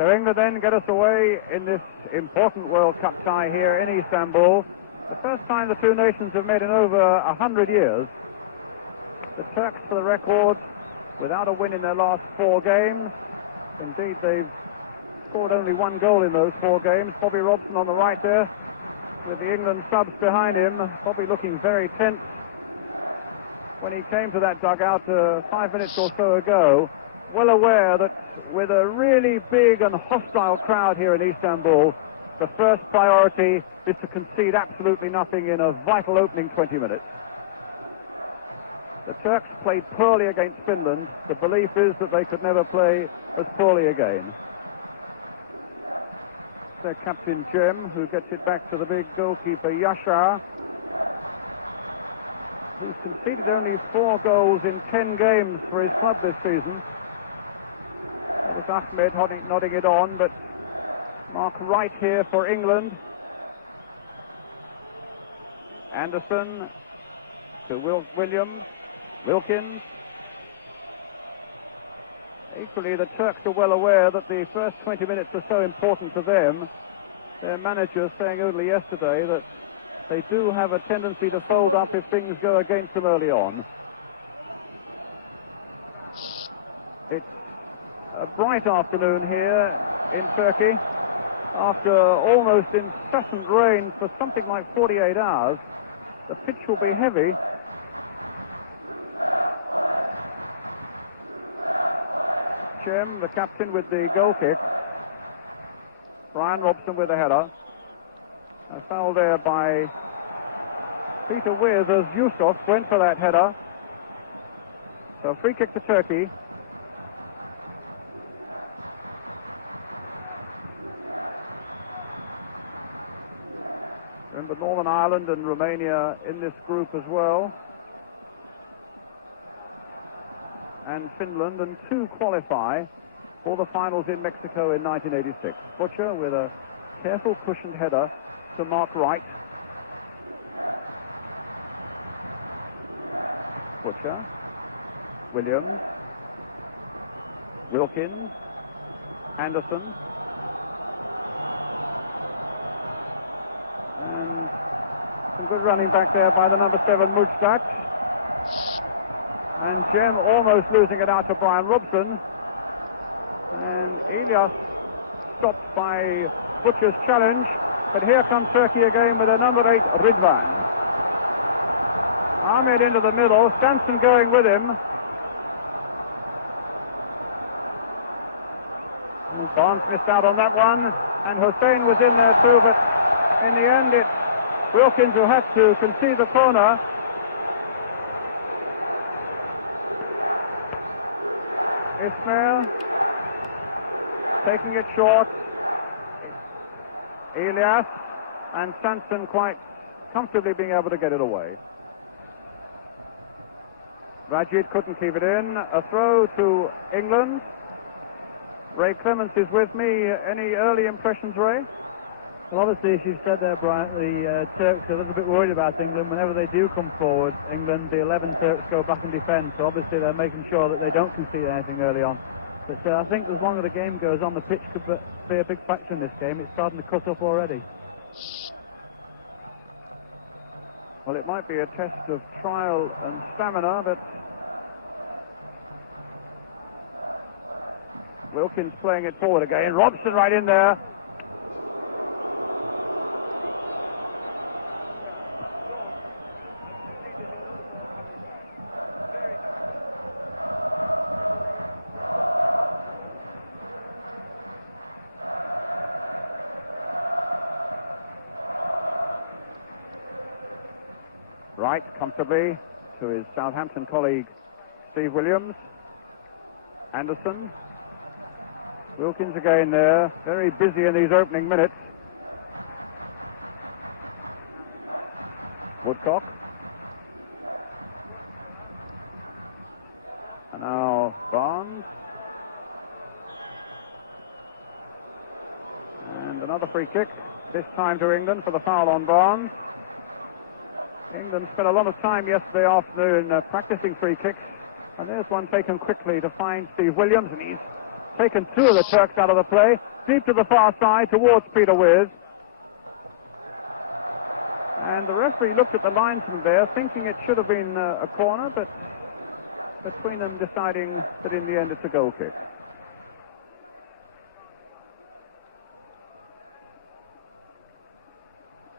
So England then get us away in this important World Cup tie here in Istanbul. The first time the two nations have met in over 100 years. The Turks, for the record, without a win in their last 4 games. Indeed, they've scored only 1 goal in those 4 games. Bobby Robson on the right there, with the England subs behind him. Bobby looking very tense when he came to that dugout 5 minutes or so ago, well aware that with a really big and hostile crowd here in Istanbul, the first priority is to concede absolutely nothing in a vital opening 20 minutes. The Turks played poorly against Finland. The belief is that they could never play as poorly again. Their captain Cem, who gets it back to the big goalkeeper Yashar, who's conceded only 4 goals in 10 games for his club this season. That was Ahmed nodding it on, but Mark Wright here for England. Anderson to Williams, Wilkins. Equally, the Turks are well aware that the first 20 minutes are so important to them. Their manager saying only yesterday that they do have a tendency to fold up if things go against them early on. It's a bright afternoon here in Turkey. After almost incessant rain for something like 48 hours, the pitch will be heavy. Cem, the captain, with the goal kick. Brian Robson with the header. A foul there by Peter Weir as Yusuf went for that header. So free kick to Turkey. Remember, Northern Ireland and Romania in this group as well. And Finland, and 2 qualify for the finals in Mexico in 1986. Butcher with a careful cushioned header to Mark Wright. Butcher, Williams, Wilkins, Anderson, and some good running back there by the number 7 Mujtak. And Cem almost losing it out to Brian Robson. And Elias stopped by Butcher's challenge. But here comes Turkey again with a number 8, Ridvan. Ahmed into the middle, Stanson going with him. And Barnes missed out on that one. And Hussein was in there too, but in the end it's Wilkins who had to concede the corner. Ismail taking it short. Elias and Sanson quite comfortably being able to get it away. Rajid couldn't keep it in. A throw to England. Ray Clements is with me. Any early impressions, Ray? Well, obviously, as you've said there, Brian, the Turks are a little bit worried about England. Whenever they do come forward, England, the 11 Turks go back and defend. So obviously they're making sure that they don't concede anything early on. But I think as long as the game goes on, the pitch could be a big factor in this game. It's starting to cut up already. Well, it might be a test of trial and stamina, but Wilkins playing it forward again. Robson right in there. Right, comfortably to his Southampton colleague, Steve Williams. Anderson. Wilkins again there, very busy in these opening minutes. Woodcock. And now Barnes. And another free kick, this time to England for the foul on Barnes. England spent a lot of time yesterday afternoon practicing free kicks, and there's one taken quickly to find Steve Williams, and he's taken 2 of the Turks out of the play. deep to the far side towards Peter Wiz. And the referee looked at the linesman there, thinking it should have been a corner, but between them deciding that in the end it's a goal kick.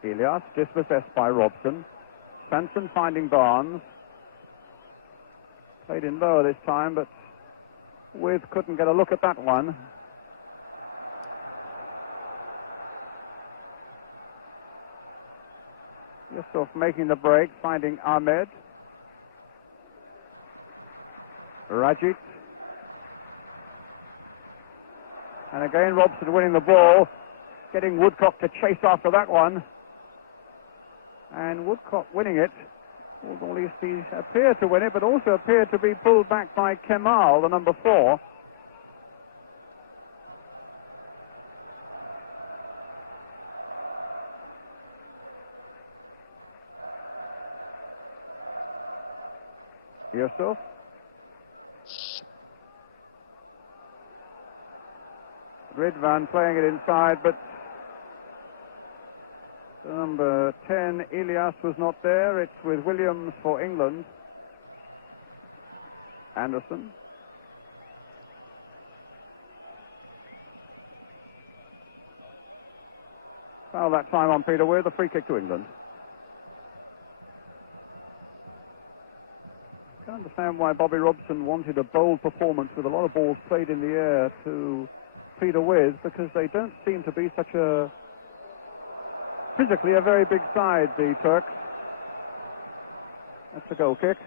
Elias dispossessed by Robson. Sanson finding Barnes. Played in lower this time, but Wiz couldn't get a look at that one. Yusuf making the break, finding Ahmed. Rajit. And again Robson winning the ball, getting Woodcock to chase after that one. And Woodcock winning it, or at least he appeared to win it, but also appeared to be pulled back by Kemal, the number 4. Yusuf. Ridvan playing it inside, but number 10, Elias, was not there. It's with Williams for England. Anderson. Foul that time on Peter Wiz, a free kick to England. I can't understand why Bobby Robson wanted a bold performance with a lot of balls played in the air to Peter Wiz, because they don't seem to be such a physically a very big side, the Turks. That's a goal kick.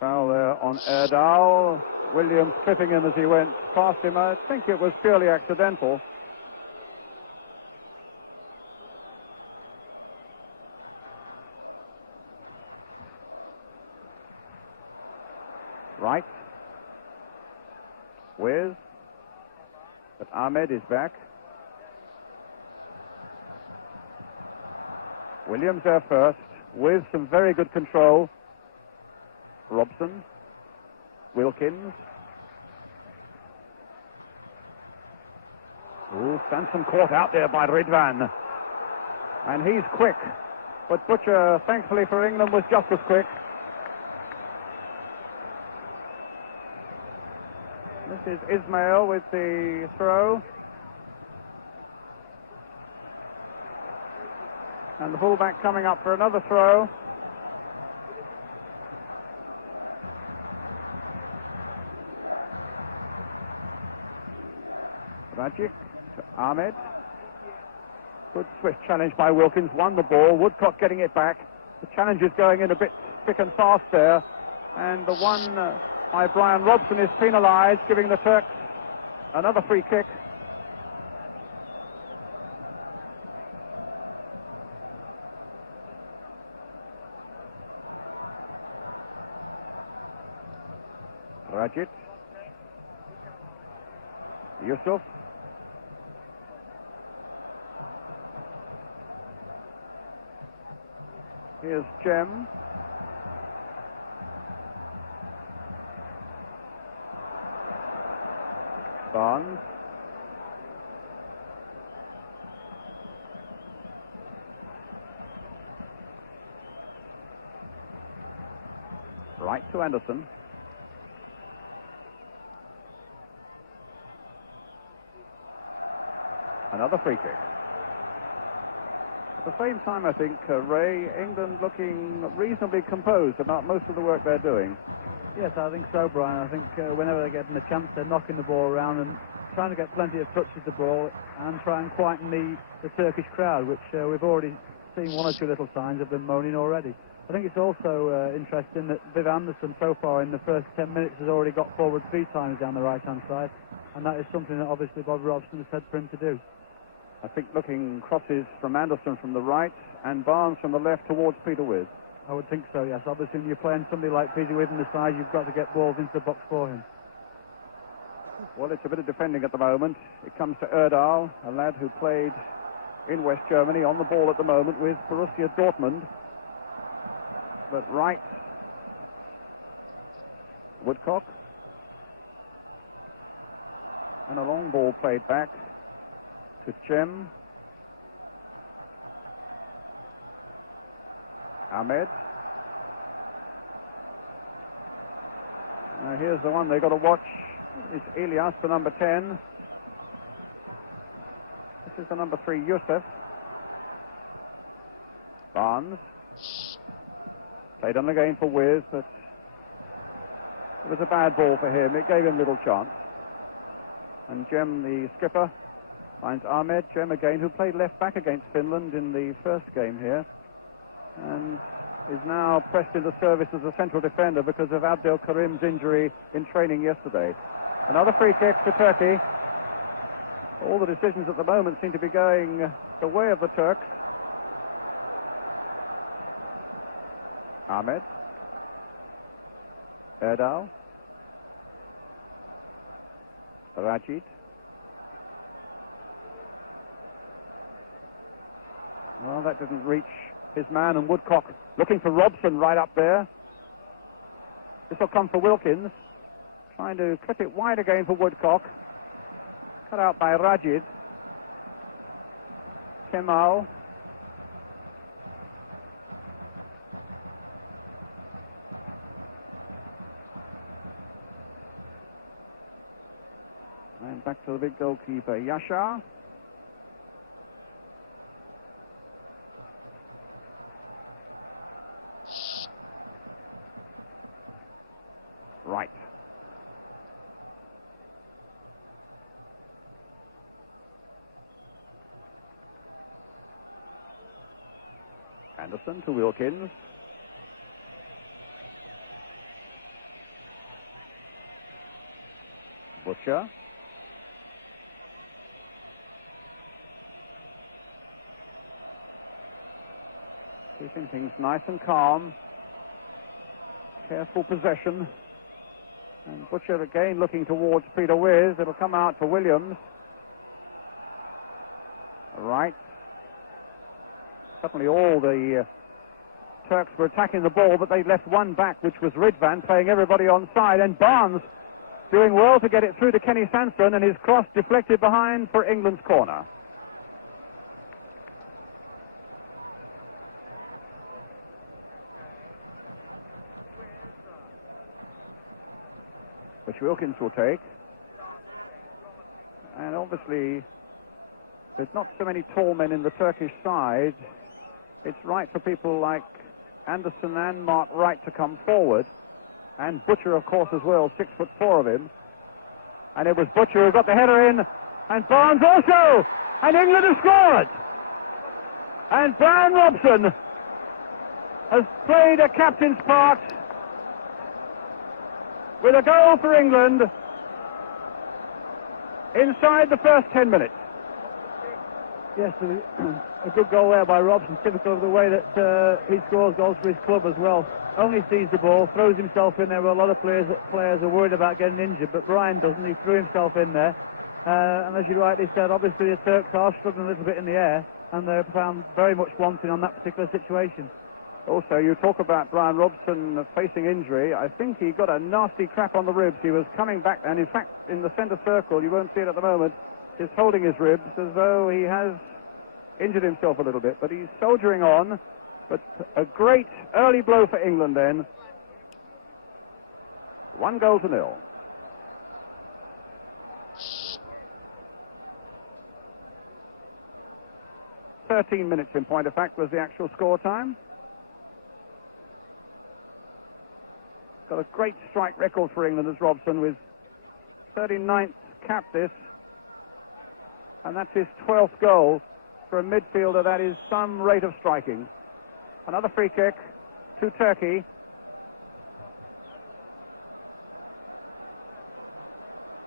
Foul there on Erdal. Williams tripping him as he went past him. I think it was purely accidental. Right. Wiz. But Ahmed is back. Williams there first. With some very good control. Robson. Wilkins. Ooh, Sanson caught out there by Ridvan. And he's quick. But Butcher, thankfully for England, was just as quick. This is Ismail with the throw. And the fullback coming up for another throw. Rajic to Ahmed. Good swift challenge by Wilkins. Won the ball. Woodcock getting it back. The challenge is going in a bit thick and fast there. And the one by Brian Robson is penalised, giving the Turks another free kick. Rajit. Yusuf. Here's Jem. Barnes. Right to Anderson. Another free kick. At the same time, I think, Ray, England looking reasonably composed about most of the work they're doing. Yes, I think so, Brian. I think whenever they're getting a chance, they're knocking the ball around and trying to get plenty of touches of the ball and try and quieten the Turkish crowd, which we've already seen one or two little signs of them moaning already. I think it's also interesting that Viv Anderson, so far in the first 10 minutes, has already got forward 3 times down the right-hand side, and that is something that obviously Bob Robson has said for him to do. I think looking crosses from Anderson from the right and Barnes from the left towards Peter Wiz. I would think so, yes. Obviously, when you're playing somebody like Fiji within the side, you've got to get balls into the box for him. Well, it's a bit of defending at the moment. It comes to Erdal, a lad who played in West Germany, on the ball at the moment with Borussia Dortmund. But right, Woodcock. And a long ball played back to Cem. Ahmed. Here's the one they've got to watch. It's Elias, the number 10. This is the number 3, Youssef. Barnes. Played on again for Wiz, but it was a bad ball for him. It gave him little chance. And Cem, the skipper, finds Ahmed. Cem again, who played left back against Finland in the first game here, and is now pressed into service as a central defender because of Abdel Karim's injury in training yesterday. Another free kick for Turkey. All the decisions at the moment seem to be going the way of the Turks. Ahmed. Erdal. Rajid. Well, that didn't reach his man, and Woodcock looking for Robson right up there. This will come for Wilkins. Trying to clip it wide again for Woodcock. Cut out by Rajid. Kemal. And back to the big goalkeeper, Yashar. Right. Anderson to Wilkins. Butcher. Keeping things nice and calm. Careful possession. And Butcher again looking towards Peter Wiz. It'll come out for Williams. Right. Certainly all the Turks were attacking the ball, but they left one back, which was Ridvan, playing everybody on side. And Barnes doing well to get it through to Kenny Sanson, and his cross deflected behind for England's corner. Which Wilkins will take. And obviously, there's not so many tall men in the Turkish side. It's right for people like Anderson and Mark Wright to come forward. And Butcher, of course, as well, 6'4" of him. And it was Butcher who got the header in. And Barnes also. And England has scored. And Brian Robson has played a captain's part with a goal for England inside the first 10 minutes. Yes, a good goal there by Robson, typical of the way that he scores goals for his club as well. Only sees the ball, throws himself in there where a lot of players are worried about getting injured, but Brian doesn't. He threw himself in there. And as you rightly said, obviously the Turks are struggling a little bit in the air, and they're found very much wanting on that particular situation. Also, you talk about Brian Robson facing injury. I think he got a nasty crack on the ribs. He was coming back, and in fact, in the centre circle, you won't see it at the moment, he's holding his ribs as though he has injured himself a little bit, but he's soldiering on. But a great early blow for England then. 1-0. 13 minutes in point of fact was the actual score time. Got a great strike record for England as Robson, with 39th cap this, and that's his 12th goal for a midfielder. That is some rate of striking. Another free kick to Turkey.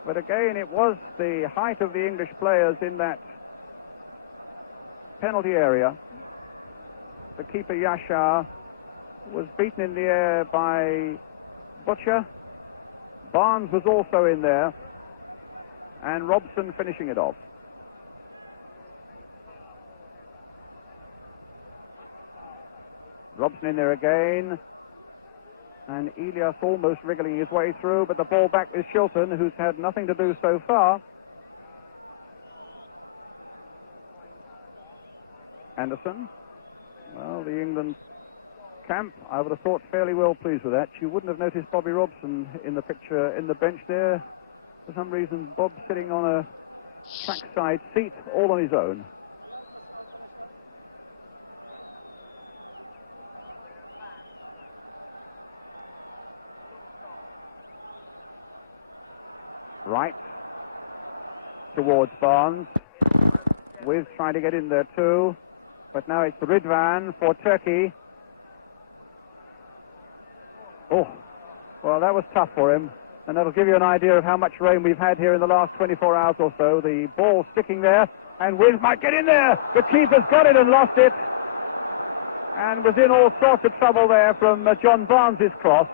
But again, it was the height of the English players in that penalty area. The keeper Yashar was beaten in the air by Butcher. Barnes was also in there, and Robson finishing it off. Robson in there again, and Elias almost wriggling his way through, but the ball back is Shilton, who's had nothing to do so far. Anderson. Well, the England camp, I would have thought, fairly well pleased with that. You wouldn't have noticed Bobby Robson in the picture in the bench there. For some reason, Bob's sitting on a trackside seat all on his own. Right towards Barnes. Wiz trying to get in there too. But now it's Ridvan for Turkey. Oh, well, that was tough for him. And that'll give you an idea of how much rain we've had here in the last 24 hours or so. The ball sticking there, and Wiz might get in there. The keeper's got it and lost it. And was in all sorts of trouble there from John Barnes' cross.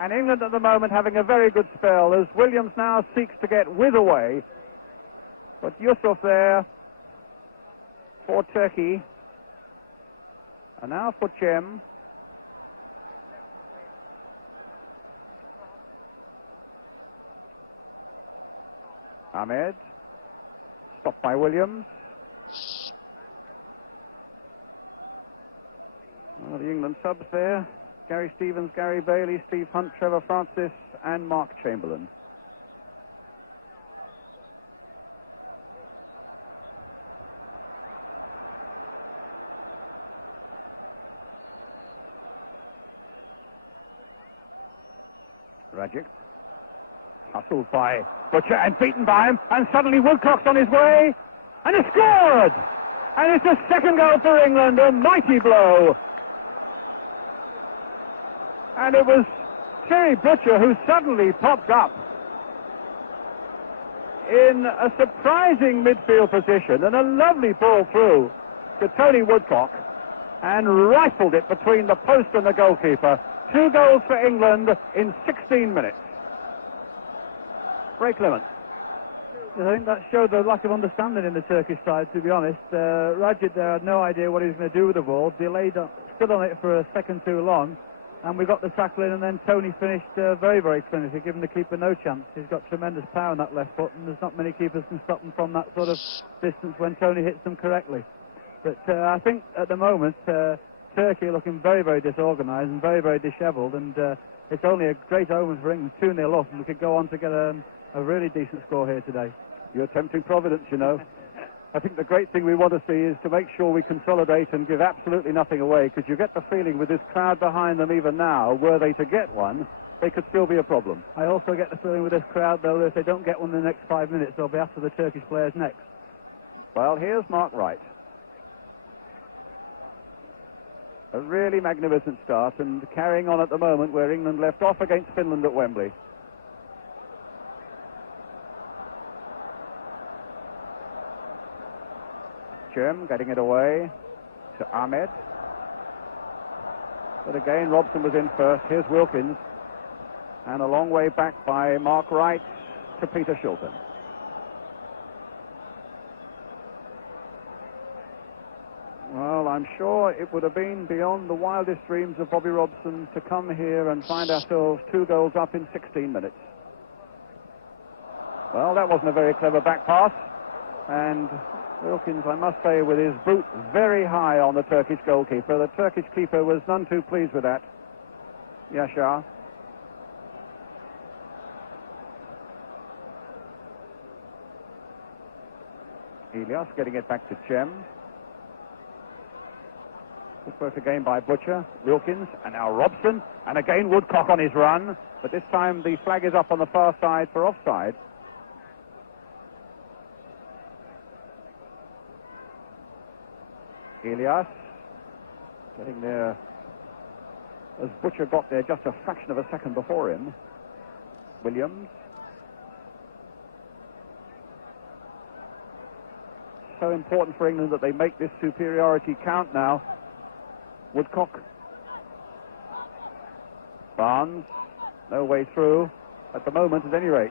And England at the moment having a very good spell as Williams now seeks to get Wiz away. But Yusuf there for Turkey. And now for Cem. Ahmed. Stopped by Williams. Well, the England subs there. Gary Stevens, Gary Bailey, Steve Hunt, Trevor Francis, and Mark Chamberlain. Rajic, hustled by Butcher and beaten by him, and suddenly Woodcock's on his way, and it's scored! And it's the second goal for England, a mighty blow. And it was Terry Butcher who suddenly popped up in a surprising midfield position, and a lovely ball through to Tony Woodcock, and rifled it between the post and the goalkeeper. 2 goals for England in 16 minutes. Ray Clement. I think that showed the lack of understanding in the Turkish side, to be honest. Rajic there had no idea what he was going to do with the ball. Stood on it for a second too long, and we got the tackle in, and then Tony finished very, very clinically, giving the keeper no chance. He's got tremendous power on that left foot, and there's not many keepers can stop him from that sort of distance when Tony hits them correctly. But I think at the moment, Turkey are looking very, very disorganised and very, very dishevelled, and it's only a great omen for England. 2-0 up, and we could go on to get a really decent score here today. You're tempting Providence, you know. I think the great thing we want to see is to make sure we consolidate and give absolutely nothing away, because you get the feeling with this crowd behind them even now, were they to get one, they could still be a problem. I also get the feeling with this crowd, though, that if they don't get one in the next 5 minutes, they'll be after the Turkish players next. Well, here's Mark Wright. A really magnificent start, and carrying on at the moment where England left off against Finland at Wembley. Cem getting it away to Ahmed. But again, Robson was in first. Here's Wilkins. And a long way back by Mark Wright to Peter Shilton. Well, I'm sure it would have been beyond the wildest dreams of Bobby Robson to come here and find ourselves 2 goals up in 16 minutes. Well, that wasn't a very clever back pass. And Wilkins, I must say, with his boot very high on the Turkish goalkeeper. The Turkish keeper was none too pleased with that. Yashar. Elias getting it back to Cem. This worked again by Butcher, Wilkins, and now Robson, and again Woodcock on his run, but this time the flag is up on the far side for offside. Elias getting there as Butcher got there just a fraction of a second before him. Williams. So important for England that they make this superiority count now. Woodcock Barnes, no way through at the moment at any rate.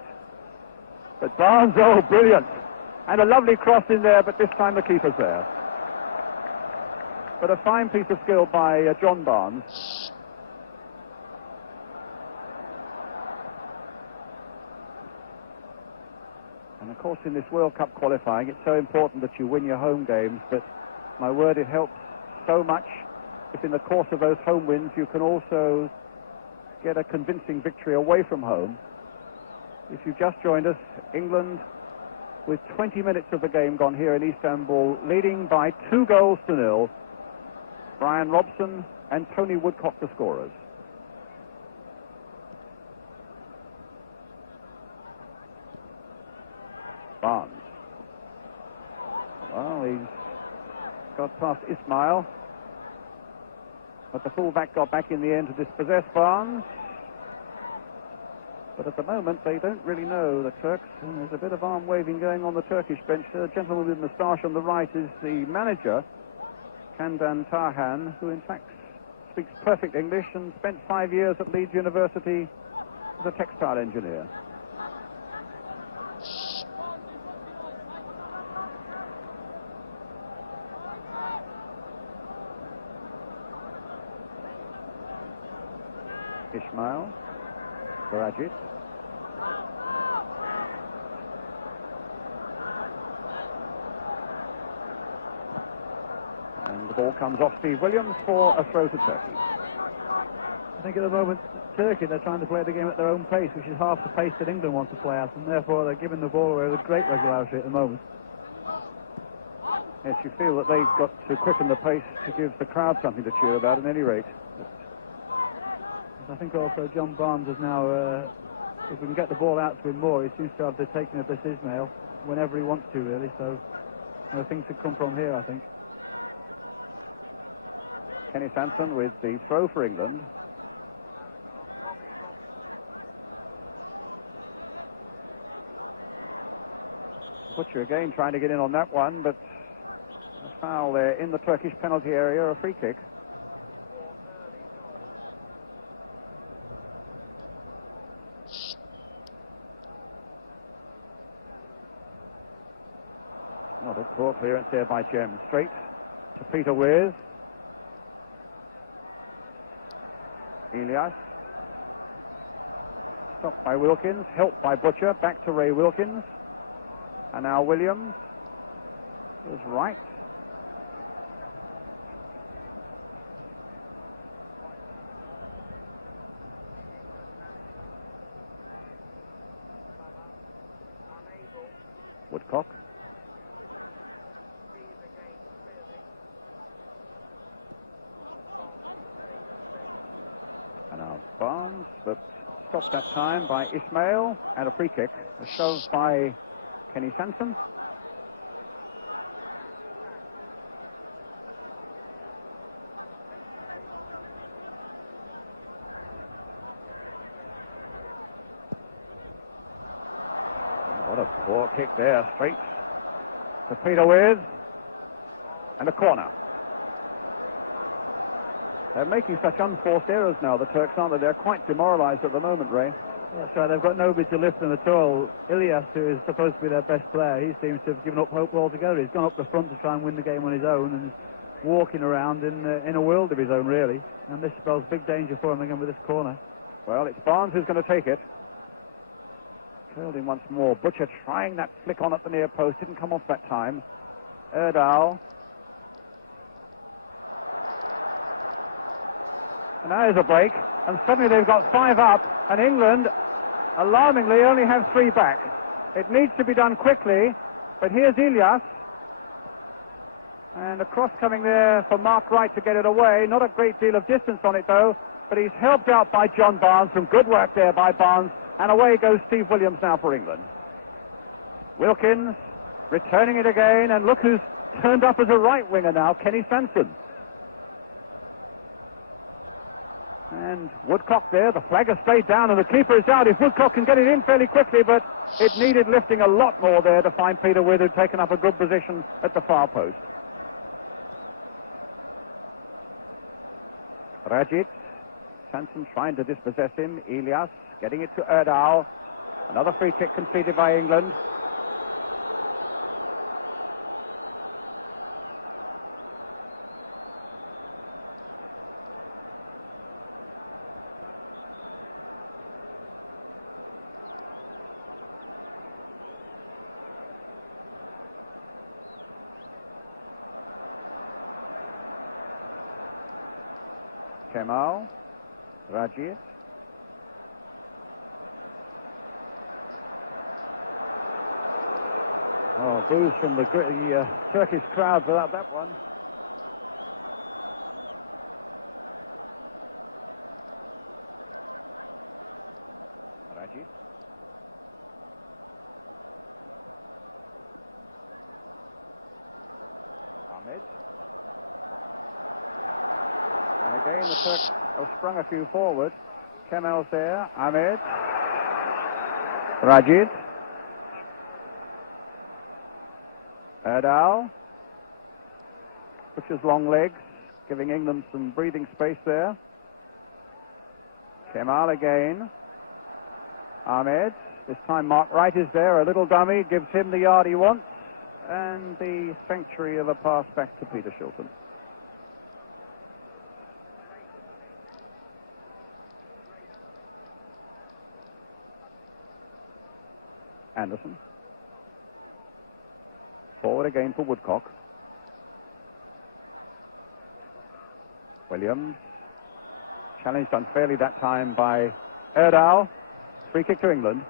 But Barnes, oh, brilliant. And a lovely cross in there, but this time the keeper's there. But a fine piece of skill by John Barnes. And of course in this World Cup qualifying it's so important that you win your home games, but my word, it helps so much if in the course of those home wins you can also get a convincing victory away from home. If you just joined us, England with 20 minutes of the game gone here in Istanbul, leading by 2-0. Brian Robson and Tony Woodcock the scorers. Barnes. Well, he's got past Ismail, but the fullback got back in the end to dispossess Barnes. But at the moment they don't really know, the Turks, and there's a bit of arm waving going on the Turkish bench. The gentleman with the moustache on the right is the manager, Kandan Tarhan, who in fact speaks perfect English and spent 5 years at Leeds University as a textile engineer. Ismail, Barajit. And the ball comes off Steve Williams for a throw to Turkey. I think at the moment, Turkey, they're trying to play the game at their own pace, which is half the pace that England wants to play at, and therefore they're giving the ball away with great regularity at the moment. Yes, you feel that they've got to quicken the pace to give the crowd something to cheer about at any rate. I think also John Barnes is now, if we can get the ball out to him more, he seems to have the taking of this Ismail whenever he wants to, really, so things should come from here, I think. Kenny Sanson with the throw for England. Butcher again trying to get in on that one, but a foul there in the Turkish penalty area, a free kick. Not a poor clearance there by Jem. Straight to Peter Weir. Elias. Stopped by Wilkins. Helped by Butcher. Back to Ray Wilkins. And now Williams is right. Woodcock. And now Barnes, but stopped that time by Ismail, and a free kick. A shove by Kenny Sanson. What a poor kick there, straight to Peter Weir, and a corner. They're making such unforced errors now, the Turks, aren't they? They're quite demoralised at the moment, Ray. That's right, they've got nobody to lift them at all. Elias, who is supposed to be their best player, he seems to have given up hope altogether. He's gone up the front to try and win the game on his own and is walking around in a world of his own, really. And this spells big danger for him again with this corner. Well, it's Barnes who's going to take it. Curled in once more. Butcher trying that flick on at the near post. Didn't come off that time. Erdal. And now there's a break. And suddenly they've got 5 up. And England, alarmingly, only have 3 back. It needs to be done quickly. But here's Elias. And a cross coming there for Mark Wright to get it away. Not a great deal of distance on it, though. But he's helped out by John Barnes. Some good work there by Barnes. And away goes Steve Williams now for England. Wilkins returning it again, and look who's turned up as a right winger now, Kenny Sanson. And Woodcock there, the flag has stayed down and the keeper is out. If Woodcock can get it in fairly quickly, but it needed lifting a lot more there to find Peter Weir, who'd taken up a good position at the far post. Rajic Sanson trying to dispossess him. Elias getting it to Erdal. Another free kick conceded by England. Kemal, Rajit. Oh, boos from the Turkish crowd without that one. Rajit. Ahmed. And again, the Turks have sprung a few forward. Kemal's there. Ahmed. Rajit. Erdal. Pushes long legs, giving England some breathing space there. Kemal again. Ahmed. This time Mark Wright is there. A little dummy. Gives him the yard he wants. And the sanctuary of a pass back to Peter Shilton. Anderson. Forward again for Woodcock. Williams. Challenged unfairly that time by Erdal. Free kick to England.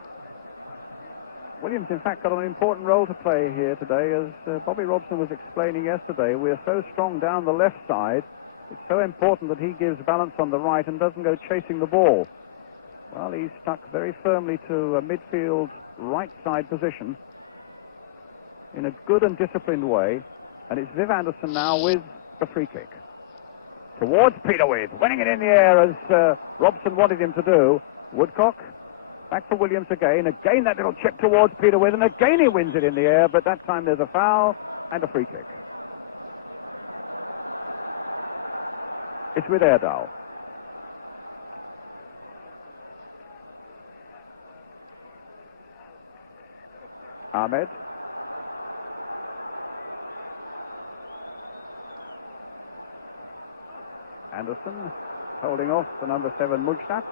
Williams, in fact, got an important role to play here today. As Bobby Robson was explaining yesterday, we're so strong down the left side. It's so important that he gives balance on the right and doesn't go chasing the ball. Well, he's stuck very firmly to a midfield right side position in a good and disciplined way, and it's Viv Anderson now with the free kick towards Peterwith, winning it in the air as Robson wanted him to do. Woodcock back for Williams again that little chip towards Peterwith, and again he wins it in the air, but that time there's a foul and a free kick. It's with Erdal. Ahmed. Anderson holding off the number 7 Mujtat.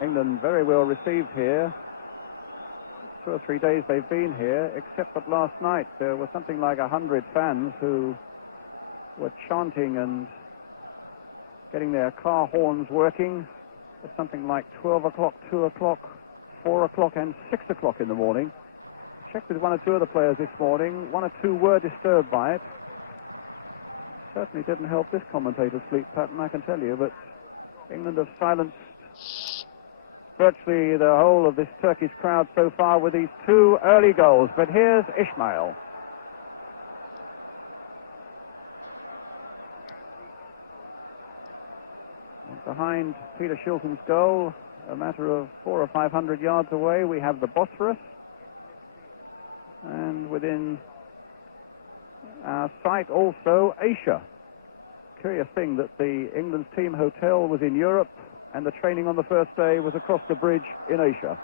England very well received here. 2 or 3 days they've been here, except that last night there were something like 100 fans who were chanting and getting their car horns working at something like 12 o'clock, 2 o'clock, 4 o'clock and 6 o'clock in the morning. Checked with 1 or 2 of the players this morning. 1 or 2 were disturbed by it. Certainly didn't help this commentator's sleep pattern, I can tell you, but England have silenced virtually the whole of this Turkish crowd so far with these 2 early goals. But here's Ismail. Behind Peter Shilton's goal, a matter of 400 or 500 yards away, we have the Bosphorus. And within our sight also Asia. Curious thing that the England's team hotel was in Europe and the training on the first day was across the bridge in Asia.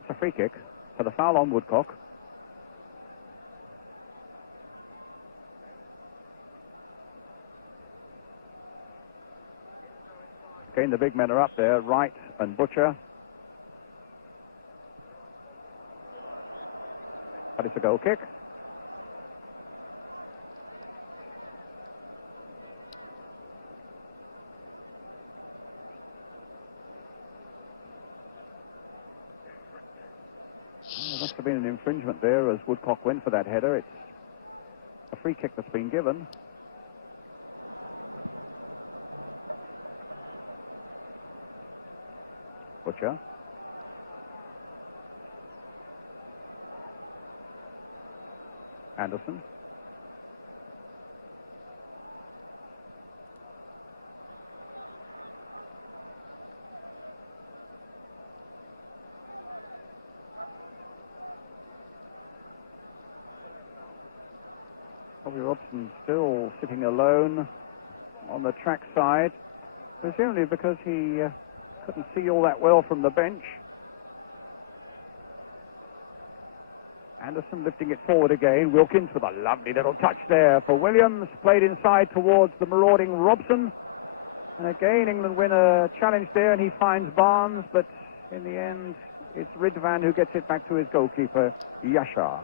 It's a free kick for the foul on Woodcock. Again, the big men are up there, Wright and Butcher. But it's a goal kick. There must have been an infringement there as Woodcock went for that header. It's a free kick that's been given. Butcher. Anderson. Bobby Robson still sitting alone on the track side, presumably because he couldn't see all that well from the bench. Anderson lifting it forward again. Wilkins with a lovely little touch there for Williams. Played inside towards the marauding Robson. And again, England win a challenge there, and he finds Barnes, but in the end, it's Ridvan who gets it back to his goalkeeper, Yashar.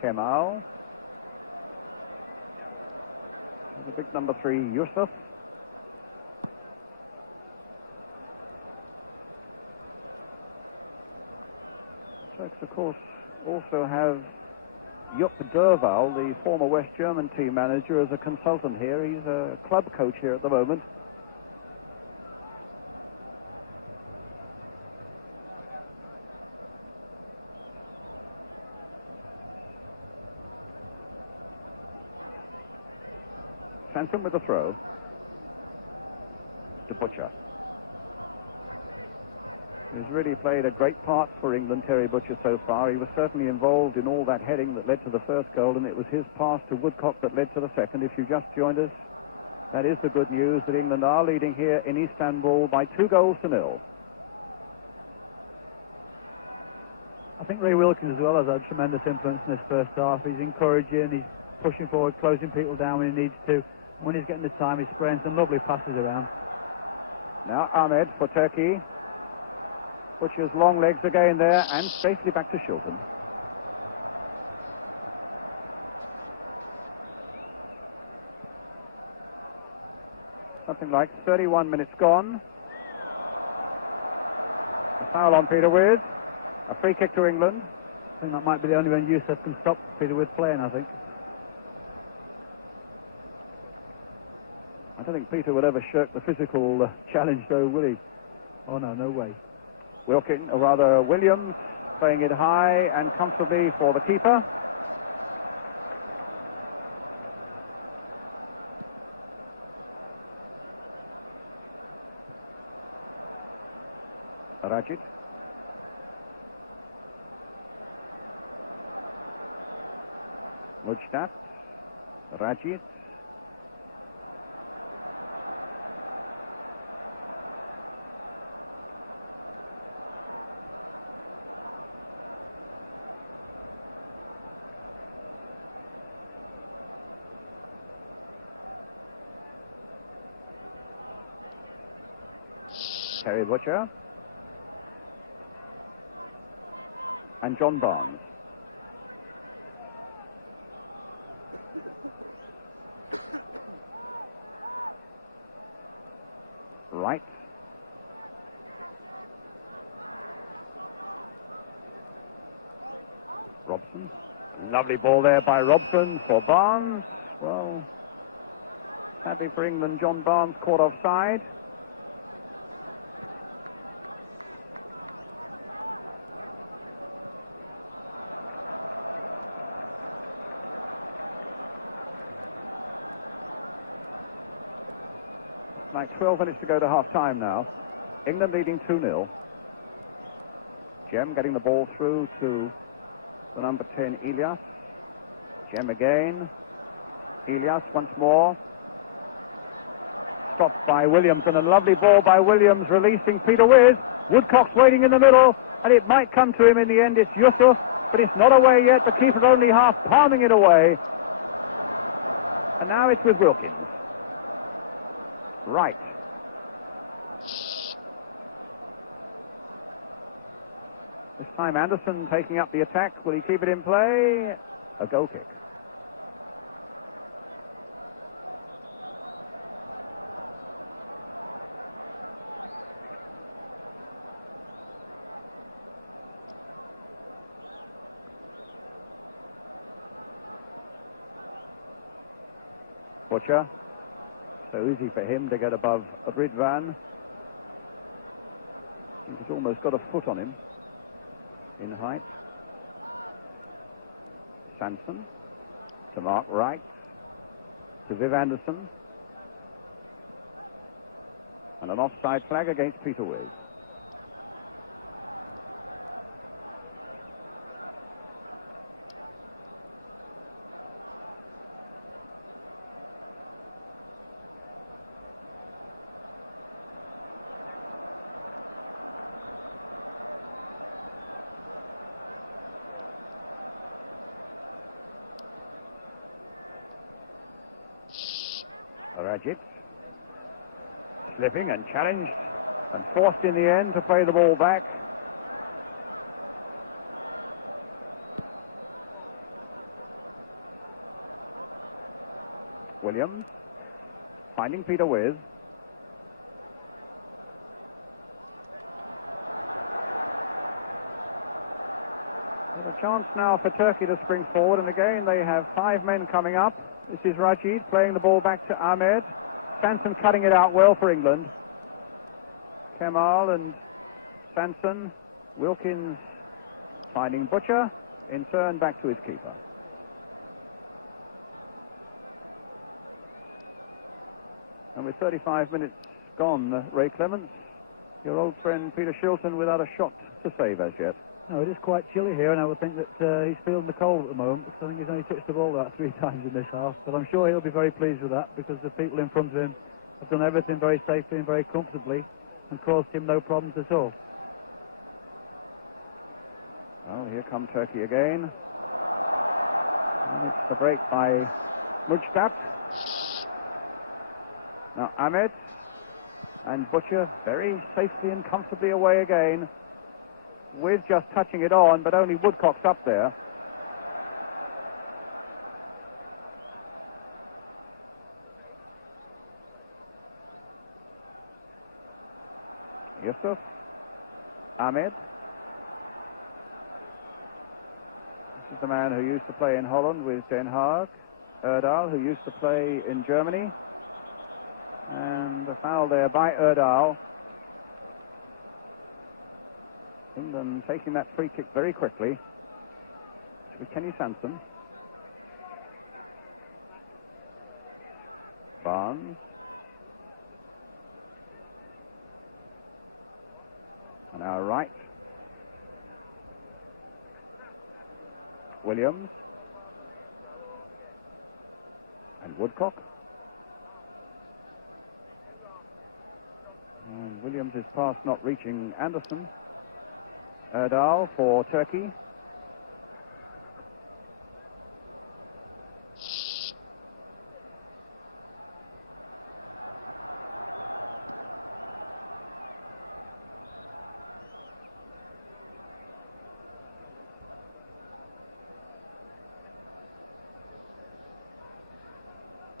Kemal. The big number 3, Yusuf. The Turks, of course, also have Jupp Derval, the former West German team manager, as a consultant here. He's a club coach here at the moment. Sansom with the throw. To Butcher. He's really played a great part for England, Terry Butcher, so far. He was certainly involved in all that heading that led to the first goal, and it was his pass to Woodcock that led to the second. If you just joined us, that is the good news, that England are leading here in Istanbul by 2-0. I think Ray Wilkins as well has had tremendous influence in this first half. He's encouraging, he's pushing forward, closing people down when he needs to. When he's getting the time, he's spraying some lovely passes around. Now Ahmed for Turkey. Butcher's long legs again there, and safely back to Shilton. Something like 31 minutes gone. A foul on Peter Wiz. A free kick to England. I think that might be the only way Yusuf can stop Peter Wiz playing, I think. I don't think Peter will ever shirk the physical challenge, though, will he? Oh, no, no way. Wilkins, or rather Williams, playing it high and comfortably for the keeper. Rajit. Mujtat. Rajit. Terry Butcher. And John Barnes. Right. Robson. Lovely ball there by Robson for Barnes. Well, sadly for England, John Barnes caught offside. Like 12 minutes to go to half-time now. England leading 2-0. Jem getting the ball through to the number 10, Elias. Jem again. Elias once more. Stopped by Williams, and a lovely ball by Williams releasing Peter Wiz. Woodcock's waiting in the middle, and it might come to him in the end. It's Yusuf, but it's not away yet. The keeper's only half palming it away. And now it's with Wilkins. Right. This time Anderson taking up the attack. Will he keep it in play? A goal kick. Butcher. So easy for him to get above Ridvan. He's almost got a foot on him in height. Sanson to Mark Wright. to Viv Anderson. And an offside flag against Peter Wiz. Rajit slipping and challenged and forced in the end to play the ball back. Williams finding Peter Wiz. But a chance now for Turkey to spring forward, and again they have 5 men coming up. This is Rajid playing the ball back to Ahmed. Sanson cutting it out well for England. Kemal and Sanson. Wilkins finding Butcher. In turn back to his keeper. And with 35 minutes gone, Ray Clements, your old friend Peter Shilton without a shot to save as yet. No, it is quite chilly here, and I would think that he's feeling the cold at the moment, because I think he's only touched the ball about 3 times in this half. But I'm sure he'll be very pleased with that, because the people in front of him have done everything very safely and very comfortably and caused him no problems at all. Well, here come Turkey again. And it's the break by Mujdat. Now Ahmed and Butcher very safely and comfortably away again. With just touching it on, but only Woodcock's up there. Yusuf, Ahmed. This is the man who used to play in Holland with Den Haag. Erdal, who used to play in Germany. And a foul there by Erdal. England taking that free kick very quickly. With Kenny Sanson. Barnes. On our right. Williams. And Woodcock. And Williams' pass not reaching Anderson. Erdal for Turkey.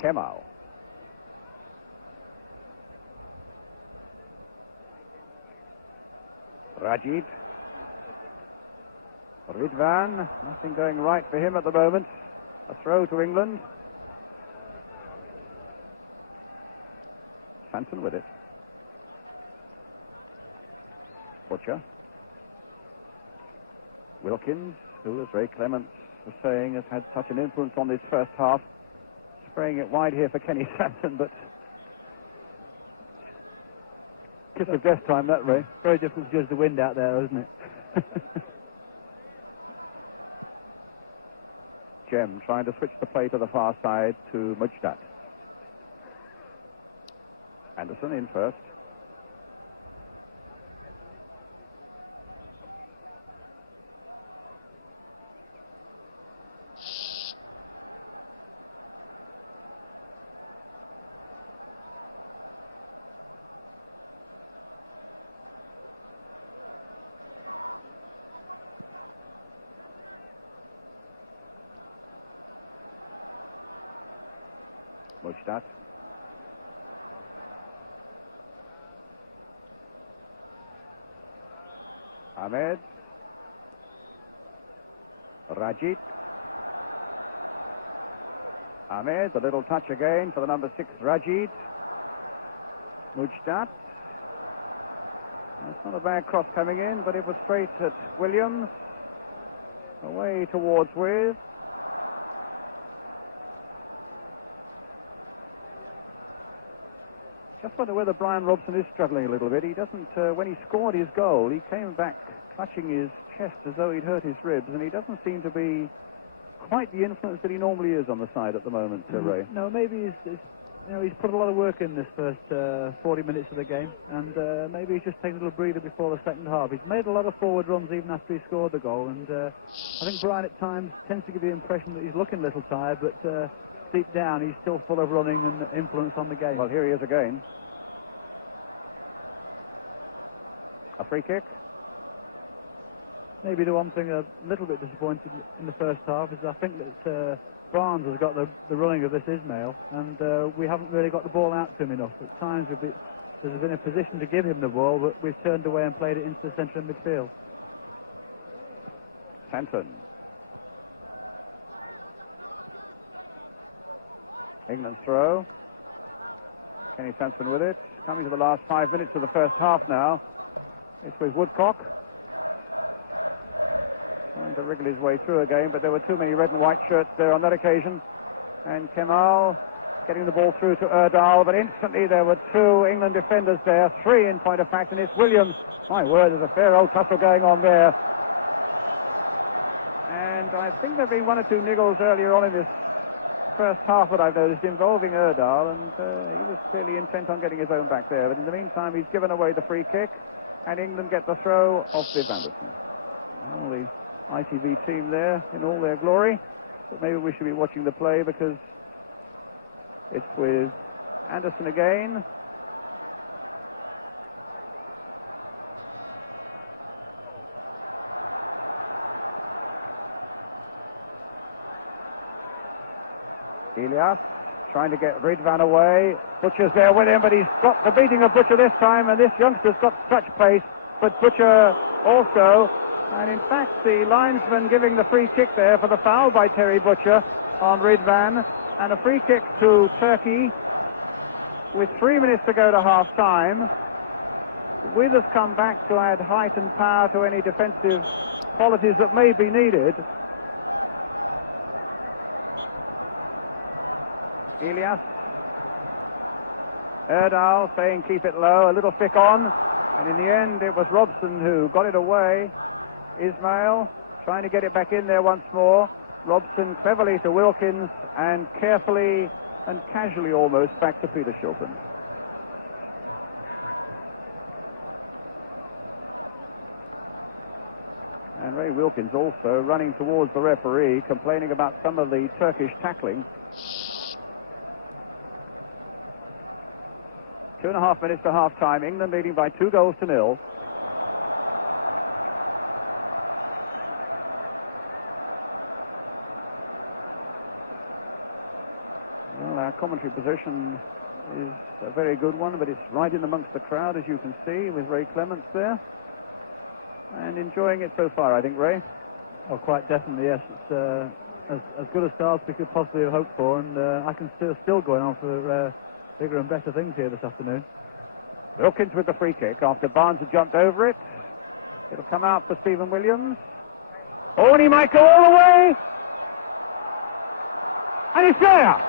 Kemal. Rajid. Ridvan, nothing going right for him at the moment. A throw to England. Sanson with it. Butcher. Wilkins, who, as Ray Clements was saying, has had such an influence on this first half. Spraying it wide here for Kenny Sanson, but kiss of death time that, Ray. Very difficult to judge the wind out there, isn't it? Jem trying to switch the play to the far side to Mujdat. Anderson in first. Mujdat. Ahmed. Rajit. Ahmed, the little touch again for the number 6, Rajit. Mujdat. That's not a bad cross coming in, but it was straight at Williams. Away towards Wiz. Just wonder whether Brian Robson is struggling a little bit. He doesn't, when he scored his goal, he came back clutching his chest as though he'd hurt his ribs, and he doesn't seem to be quite the influence that he normally is on the side at the moment, Ray. No, maybe he's put a lot of work in this first 40 minutes of the game, and maybe he's just taking a little breather before the second half. He's made a lot of forward runs even after he scored the goal, and I think Brian at times tends to give the impression that he's looking a little tired, but deep down he's still full of running and influence on the game. Well, here he is again. A free kick. Maybe the one thing a little bit disappointed in the first half is I think that Barnes has got the running of this Ismail, and we haven't really got the ball out to him enough. At times there's been a position to give him the ball, but we've turned away and played it into the centre of midfield. Santon. England's throw. Kenny Sanson with it. Coming to the last 5 minutes of the first half now. It's with Woodcock. Trying to wriggle his way through again, but there were too many red and white shirts there on that occasion. And Kemal getting the ball through to Erdal, but instantly there were two England defenders there, three in point of fact, and it's Williams. My word, there's a fair old tussle going on there. And I think there have been one or two niggles earlier on in this first half that I've noticed involving Erdal, and he was clearly intent on getting his own back there. But in the meantime, he's given away the free kick, and England get the throw of Viv Anderson. Well, the ITV team there in all their glory, but maybe we should be watching the play because it's with Anderson again. Elias trying to get Ridvan away. Butcher's there with him, but he's got the beating of Butcher this time, and this youngster's got such pace, but Butcher also. And in fact, the linesman giving the free kick there for the foul by Terry Butcher on Ridvan, and a free kick to Turkey with 3 minutes to go to half-time. With has come back to add height and power to any defensive qualities that may be needed. Elias. Erdal saying keep it low, a little thick on, and in the end it was Robson who got it away. Ismail trying to get it back in there once more. Robson cleverly to Wilkins, and carefully and casually almost back to Peter Shilton. And Ray Wilkins also running towards the referee, complaining about some of the Turkish tackling. 2.5 minutes to half-time. England leading by 2-0. Well, our commentary position is a very good one, but it's right in amongst the crowd, as you can see, with Ray Clements there. And enjoying it so far, I think, Ray. Oh, quite definitely, yes. It's as good a start as we could possibly have hoped for, and I can still going on for bigger and better things here this afternoon. Wilkins with the free kick after Barnes had jumped over it. It'll come out for Stephen Williams. Oh, and he might go all the way. And it's there.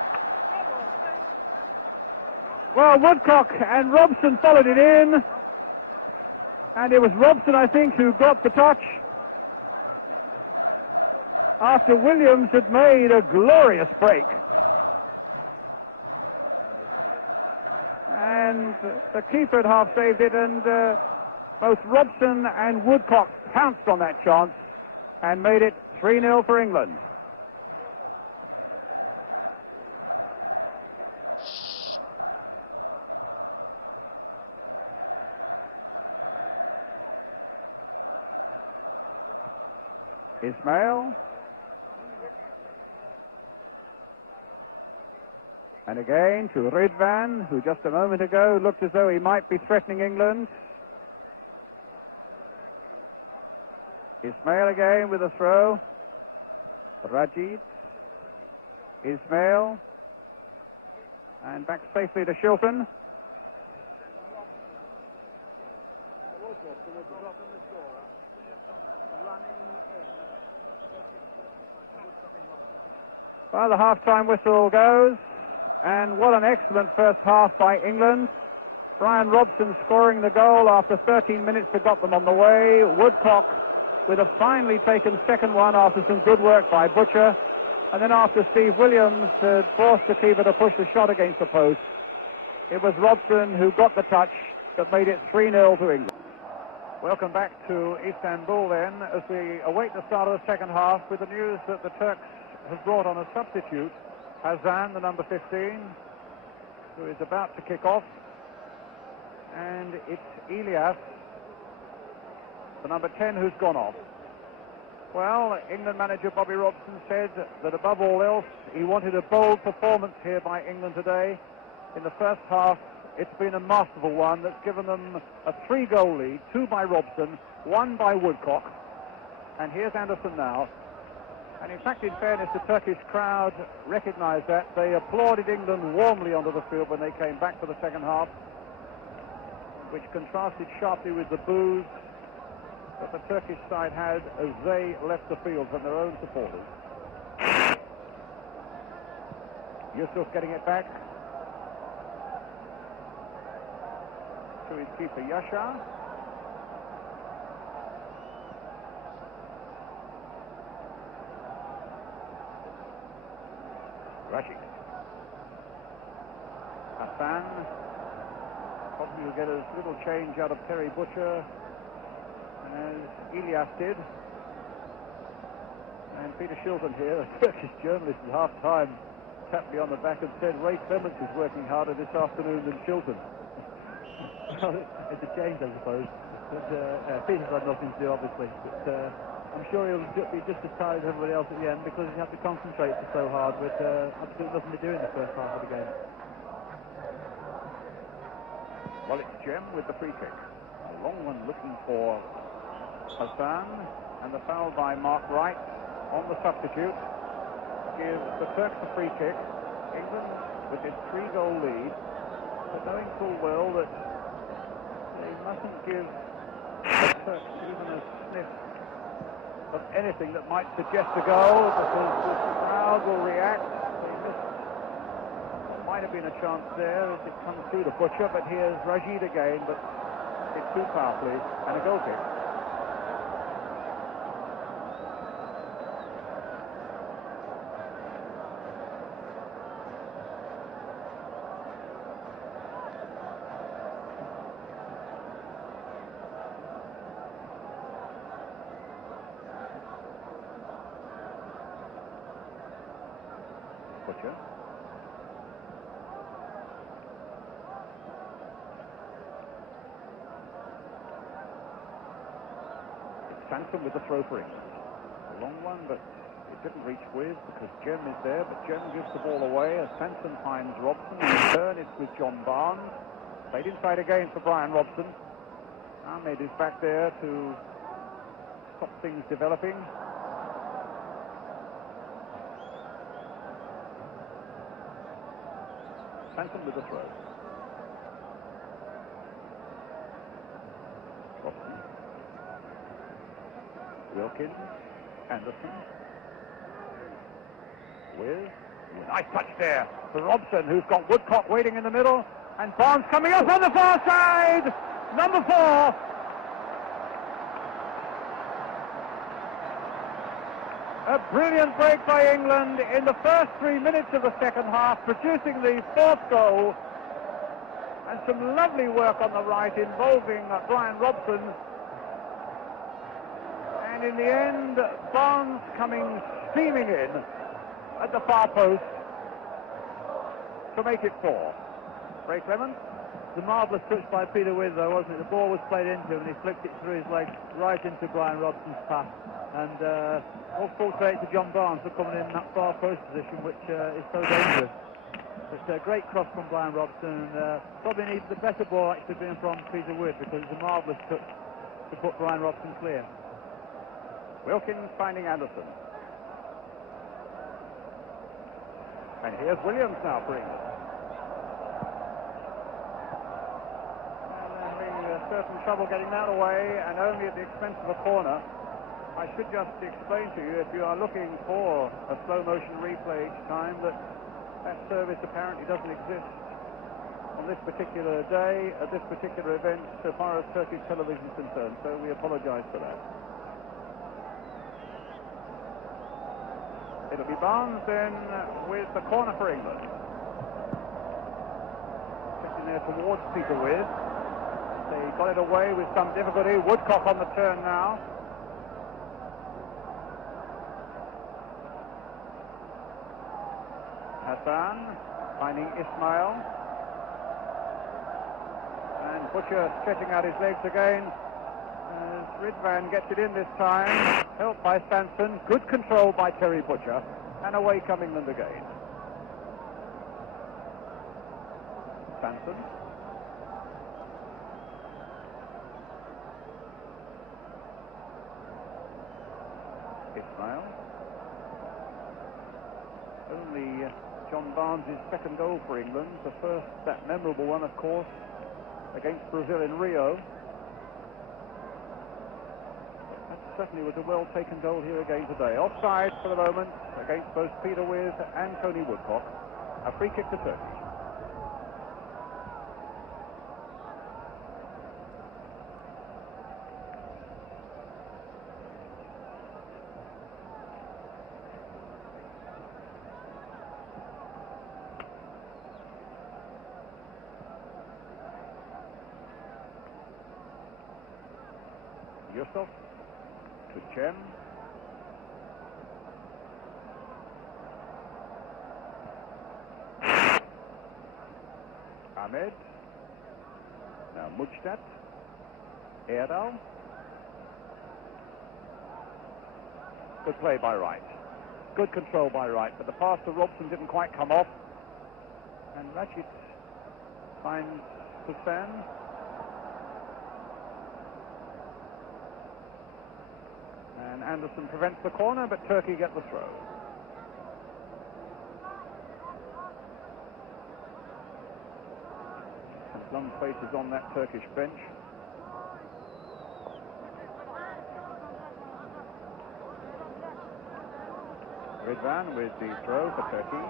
Well, Woodcock and Robson followed it in. And it was Robson, I think, who got the touch after Williams had made a glorious break. And the keeper had half saved it, and both Robson and Woodcock pounced on that chance and made it 3-0 for England. Ismail. And again to Ridvan, who just a moment ago looked as though he might be threatening England. Ismail again with a throw. Rajid. Ismail. And back safely to Shilton. Well, the half-time whistle goes, and what an excellent first half by England. Brian Robson scoring the goal after 13 minutes to got them on the way. Woodcock with a finely taken second one after some good work by Butcher. And then after Steve Williams had forced the keeper to push the shot against the post, it was Robson who got the touch that made it 3-0 to England. Welcome back to Istanbul then, as we await the start of the second half with the news that the Turks have brought on a substitute, Hazan, the number 15, who is about to kick off. And it's Elias, the number 10, who's gone off. Well, England manager Bobby Robson said that above all else, he wanted a bold performance here by England today. In the first half, it's been a masterful one that's given them a 3-goal lead, 2 by Robson, 1 by Woodcock. And here's Anderson now. And in fact, in fairness, the Turkish crowd recognised that. They applauded England warmly onto the field when they came back for the second half, which contrasted sharply with the boos that the Turkish side had as they left the field from their own supporters. Yusuf getting it back to his keeper Yasha. Rashid. Hassan. Probably will get as little change out of Terry Butcher as Elias did. And Peter Shilton here, a Turkish journalist at half-time, tapped me on the back and said Ray Clements is working harder this afternoon than Shilton. Well, it's a change, I suppose. But Peter's had nothing to do, obviously. But I'm sure he'll be just as tired as everybody else at the end because he had to concentrate so hard with absolutely nothing to do in the first half of the game. Well, it's Jem with the free kick. A long one looking for Hassan, and the foul by Mark Wright on the substitute gives the Turks a free kick. England with this 3-goal lead, but knowing full well that they mustn't give the Turks even a sniff of anything that might suggest a goal, because the crowd will react. They missed. Might have been a chance there as it comes through to Butcher, but here's Rashid again, but it's too powerfully, and a goal kick. Butcher. It's Sansom with the throw for England. A long one, but it didn't reach with because Jem is there, but Jem gives the ball away as Sansom finds Robson. In return, it's with John Barnes. Played inside again for Brian Robson. Ahmed is back there to stop things developing. Sansom with the throw. Robson. Wilkins. Anderson. Nice touch there for Robson, who's got Woodcock waiting in the middle. And Barnes coming up on the far side. Number 4. A brilliant break by England in the first 3 minutes of the second half, producing the 4th goal. And some lovely work on the right involving Brian Robson. And in the end, Barnes coming steaming in at the far post to make it 4. Ray Clements. The marvellous touch by Peter Witt, though, wasn't it? The ball was played into him and he flicked it through his legs right into Brian Robson's path. And all full credit to John Barnes for coming in that far post position, which is so dangerous. It's a great cross from Brian Robson. Probably needs the better ball actually being from Peter Witt, because it's a marvellous touch to put Brian Robson clear. Wilkins finding Anderson. And here's Williams now for England. Certain trouble getting that away, and only at the expense of a corner. I should just explain to you, if you are looking for a slow motion replay each time, that service apparently doesn't exist on this particular day, at this particular event, so far as Turkish television is concerned, so we apologise for that. It'll be Barnes then with the corner for England. Sitting there towards Peter Wiz. They got it away with some difficulty. Woodcock on the turn now. Hassan finding Ismail. And Butcher stretching out his legs again. As Ridvan gets it in this time. Helped by Sanson. Good control by Terry Butcher. And away come England again. Sanson. Ismail. Only John Barnes' second goal for England. The first, that memorable one, of course, against Brazil in Rio. That certainly was a well-taken goal here again today. Offside for the moment against both Peter Wiz and Tony Woodcock. A free kick to Turkey. Yusuf to Cem. Ahmed. Now Mujtat. Erdal. Good play by Wright. Good control by Wright, but the pass to Robson didn't quite come off. And Rachid finds Hussain. And Anderson prevents the corner, but Turkey get the throw. And some faces on that Turkish bench. Ridvan with the throw for Turkey.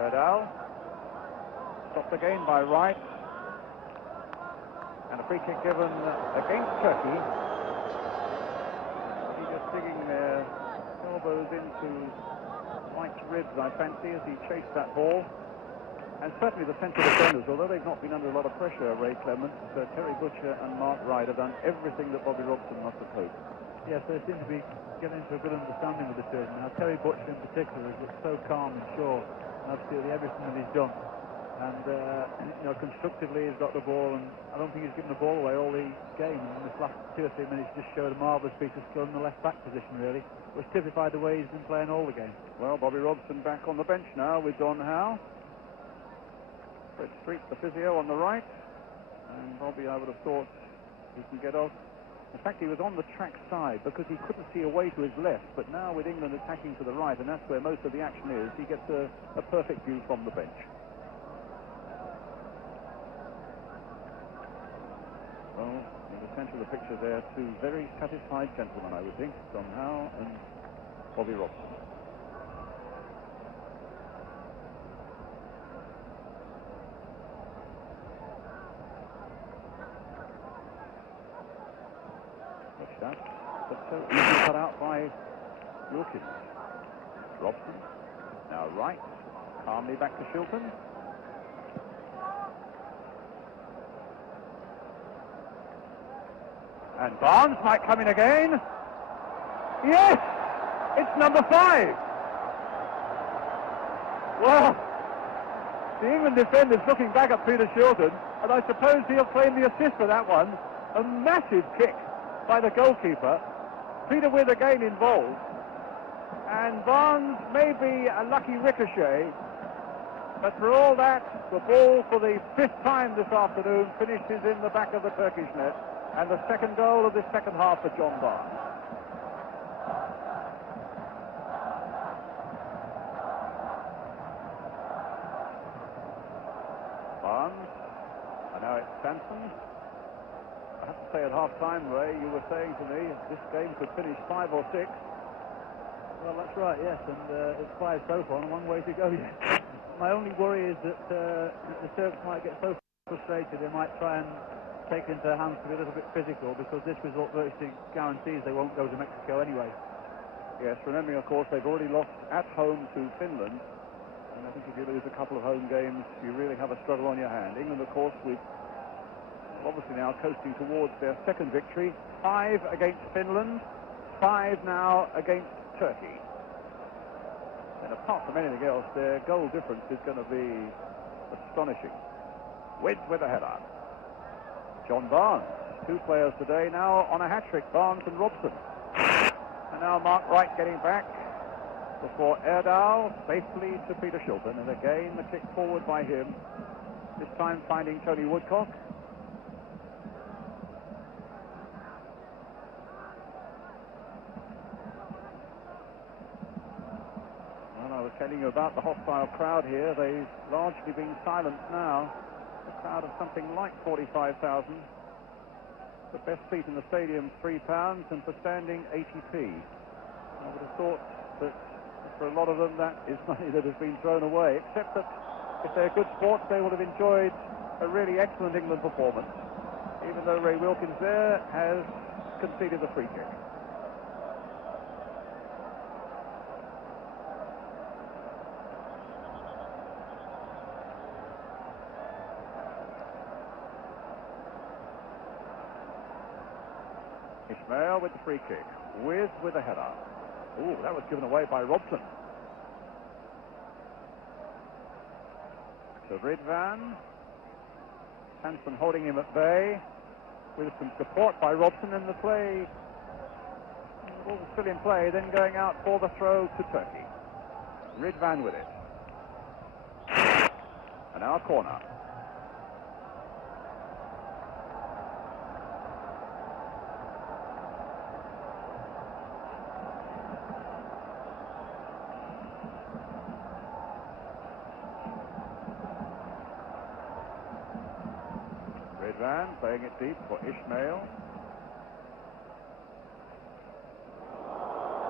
Erdal. Stopped again by Wright. And a free kick given against Turkey. He's just digging their elbows into White's ribs, I fancy, as he chased that ball. And certainly the central defenders, although they've not been under a lot of pressure, Ray Clement, Terry Butcher and Mark Wright have done everything that Bobby Robson must have hoped. Yes, they seem to be getting into a good understanding of the two. Now, Terry Butcher in particular has looked so calm and sure in absolutely everything that he's done. And, you know, constructively he's got the ball, and I don't think he's given the ball away all the game. And in this last 2 or 3 minutes just showed a marvellous piece of skill in the left-back position, really, which typified the way he's been playing all the game. Well, Bobby Robson back on the bench now with Don Howe. Fred Street, the physio, on the right. And Bobby, I would have thought, he can get off. In fact, he was on the track side because he couldn't see a way to his left. But now with England attacking to the right, and that's where most of the action is, he gets a perfect view from the bench. Well, in the centre of the picture there, two very satisfied gentlemen, I would think, Don Howe and Bobby Robson. Watch that. But so easily cut out by Wilkins. Robson. Now Wright. Calmly back to Shilton. And Barnes might come in again. Yes! It's number 5. Well, the England defender's looking back at Peter Shilton, and I suppose he'll claim the assist for that one. A massive kick by the goalkeeper. Peter Wiz again involved. And Barnes may be a lucky ricochet, but for all that, the ball for the 5th time this afternoon finishes in the back of the Turkish net. And the second goal of this second half for John Barnes. Barnes. And now it's Sanson. I have to say at half-time, Ray, you were saying to me this game could finish 5 or 6. Well, that's right, yes, and it's 5 so far and a long way to go yet. My only worry is that the Turks might get so frustrated they might try and take it into their hands to be a little bit physical, because this result virtually guarantees they won't go to Mexico anyway. Yes, remembering, of course, they've already lost at home to Finland, and I think if you lose a couple of home games, you really have a struggle on your hand. England, of course, with obviously now coasting towards their second victory, 5 against Finland, 5 now against Turkey. And apart from anything else, their goal difference is going to be astonishing. With a header. John Barnes, 2 players today now on a hat-trick, Barnes and Robson. And now Mark Wright getting back before Erdal safely to Peter Shilton. And again the kick forward by him, this time finding Tony Woodcock. Well, I was telling you about the hostile crowd here. They've largely been silenced now. A crowd of something like 45,000. The best seat in the stadium, £3, and for standing, 80p. I would have thought that for a lot of them that is money that has been thrown away, except that if they're good sports, they would have enjoyed a really excellent England performance, even though Ray Wilkins there has conceded the free kick. Ismail with the free kick, with a header. Ooh, that was given away by Robson. So Ridvan, Hansen holding him at bay, with some support by Robson, and the play, the ball was still in play, then going out for the throw to Turkey. Ridvan with it. And now a corner. Ridvan playing it deep for Ismail.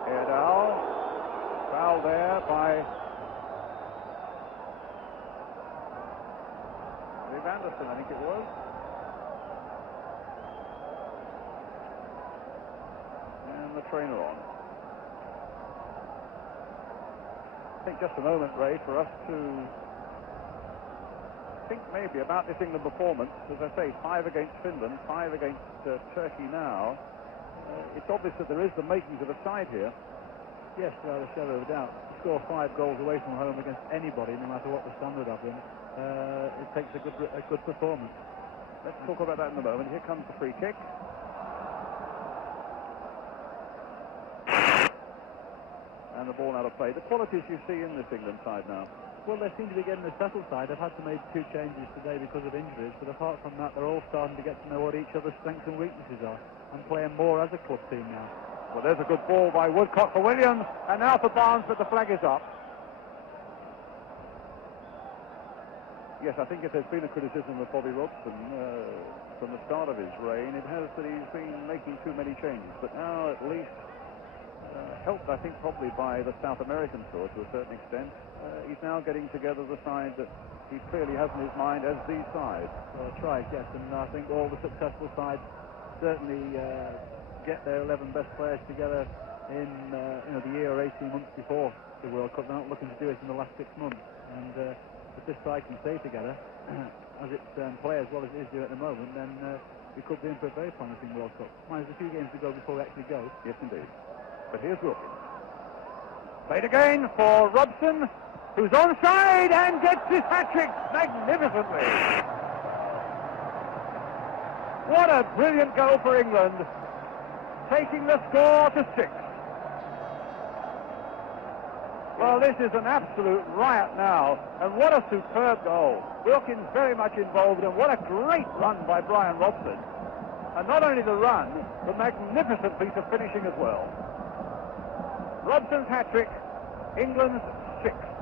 Erdal, foul there by Liv Anderson, I think it was. And the trainer on. I think just a moment, Ray, for us to think maybe about this England performance. As I say, 5 against Finland, 5 against Turkey now. It's obvious that there is the makings of a side here. Yes, without a shadow of a doubt. To score 5 goals away from home against anybody, no matter what the standard of them, it takes a good performance. Let's talk about that in a moment. Here comes the free kick. And the ball out of play. The qualities you see in this England side now. Well, they seem to be getting a settled side. They've had to make 2 changes today because of injuries, but apart from that, they're all starting to get to know what each other's strengths and weaknesses are, and playing more as a club team now. Well, there's a good ball by Woodcock for Williams, and now for Barnes, but the flag is up. Yes, I think if there's been a criticism of Bobby Robson from the start of his reign, it has that he's been making too many changes, but now at least helped, I think, probably by the South American tour to a certain extent. He's now getting together the side that he clearly has in his mind as the side. Well, that's right, yes, and I think all the successful sides certainly get their 11 best players together in the year or 18 months before the World Cup. They're not looking to do it in the last 6 months, and if this side can stay together, as it play as well as it is doing at the moment, then we could be in for a very promising World Cup. There's a few games to go before we actually go. Yes, indeed. But here's Wilkins. Played again for Robson, who's onside and gets his hat-trick magnificently. What a brilliant goal for England, taking the score to 6. Well, this is an absolute riot now, and what a superb goal. Wilkins very much involved, and what a great run by Brian Robson. And not only the run, the magnificent piece of finishing as well. Robson's hat-trick, England's 6th.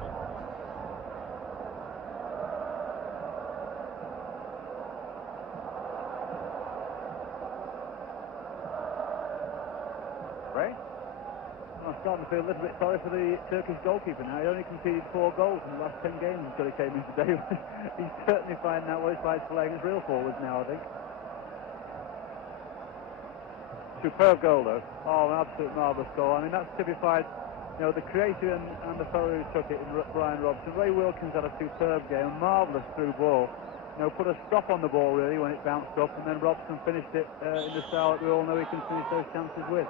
Ray? I'm starting to feel a little bit sorry for the Turkish goalkeeper now. He only conceded 4 goals in the last 10 games until he came in today. He's certainly finding out what it's like to play against real forwards now, I think. Superb goal, though. Oh, an absolute marvellous goal. I mean, that's typified, you know, the creator and the fellow who took it in Brian Robson. Ray Wilkins had a superb game, a marvellous through ball. You know, put a stop on the ball, really, when it bounced up, and then Robson finished it in the style that we all know he can finish those chances with.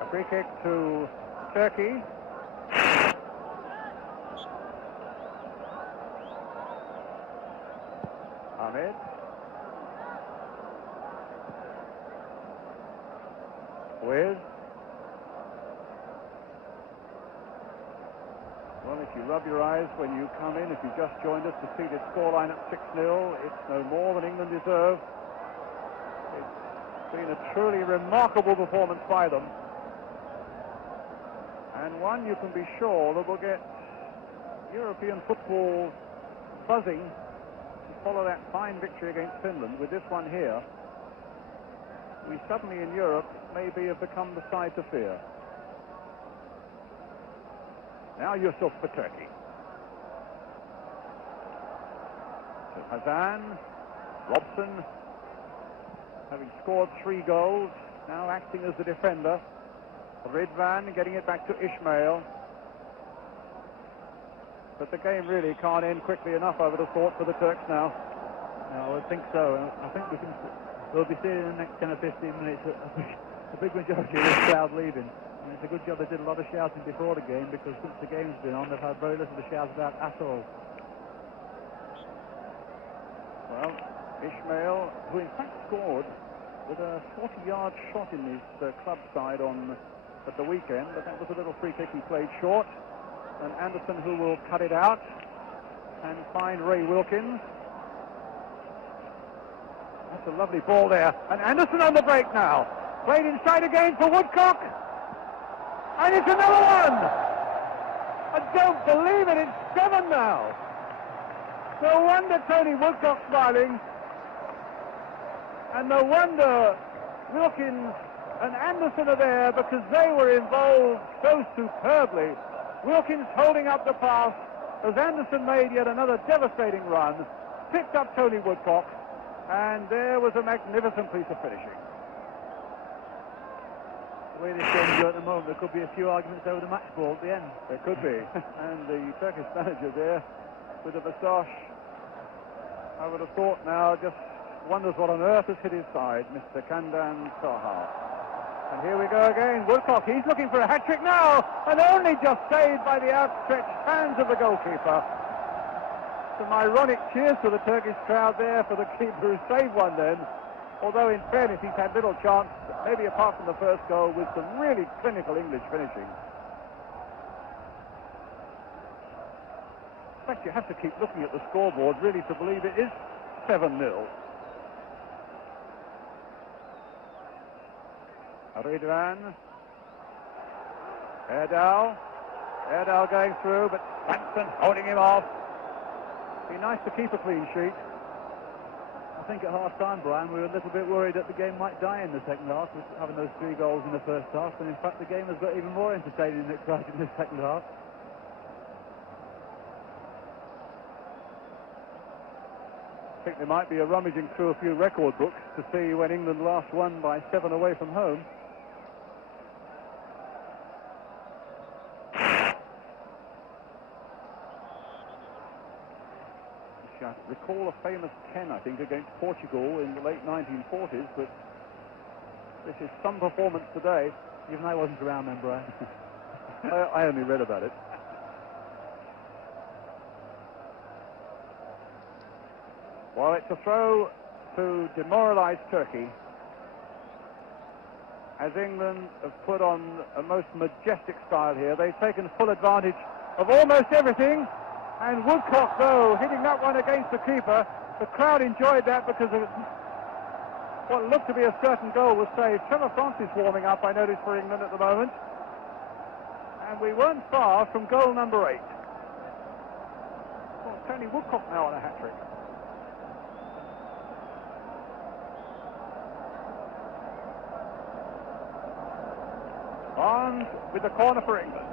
A free kick to Turkey. Ahmed. With. Well, if you rub your eyes when you come in, if you just joined us to see this scoreline at 6-0, it's no more than England deserve. It's been a truly remarkable performance by them. And one you can be sure that will get European football buzzing to follow that fine victory against Finland. With this one here, we suddenly in Europe maybe have become the side to fear. Now Yusuf for Turkey. So Hazan, Robson, having scored 3 goals, now acting as the defender. Ridvan getting it back to Ismail. But the game really can't end quickly enough, I would have thought, for the Turks now. No, I would think so. I think we'll be seeing in the next 10 or 15 minutes a big majority of this crowd leaving. And it's a good job they did a lot of shouting before the game, because since the game's been on, they've had very little to shout about at all. Well, Ismail, who in fact scored with a 40-yard shot in his club side at the weekend, but that was a little free kick he played short. And Anderson, who will cut it out and find Ray Wilkins. That's a lovely ball there. And Anderson on the break now. Played inside again for Woodcock. And it's another one! I don't believe it, it's 7 now. No wonder Tony Woodcock's smiling. And no wonder Wilkins and Anderson are there, because they were involved so superbly. Wilkins holding up the pass as Anderson made yet another devastating run, picked up Tony Woodcock, and there was a magnificent piece of finishing. The way this game's going at the moment, there could be a few arguments over the match ball at the end. There could be. And the Turkish manager there with the moustache, I would have thought now, just wonders what on earth has hit his side, Mr. Kandan Sahar. And here we go again. Woodcock, he's looking for a hat-trick now, and only just saved by the outstretched hands of the goalkeeper. Some ironic cheers to the Turkish crowd there for the keeper who saved one then. Although, in fairness, he's had little chance, maybe apart from the first goal, with some really clinical English finishing. In fact, you have to keep looking at the scoreboard, really, to believe it is 7-0. Ridvan. Erdal going through, but Hansen holding him off. Be nice to keep a clean sheet. I think at half-time, Brian, we were a little bit worried that the game might die in the second half, with having those 3 goals in the first half, and in fact the game has got even more entertaining and exciting in the second half. I think there might be a rummaging through a few record books to see when England last won by 7 away from home. I recall a famous 10, I think, against Portugal in the late 1940s, but this is some performance today. Even I wasn't around then, Brian. I only read about it. Well, it's a throw to demoralise Turkey, as England have put on a most majestic style here. They've taken full advantage of almost everything. And Woodcock, though, hitting that one against the keeper. The crowd enjoyed that because of what looked to be a certain goal was saved. Trevor Francis warming up, I noticed, for England at the moment. And we weren't far from goal number 8. Well, Tony Woodcock now on a hat-trick. Barnes with the corner for England.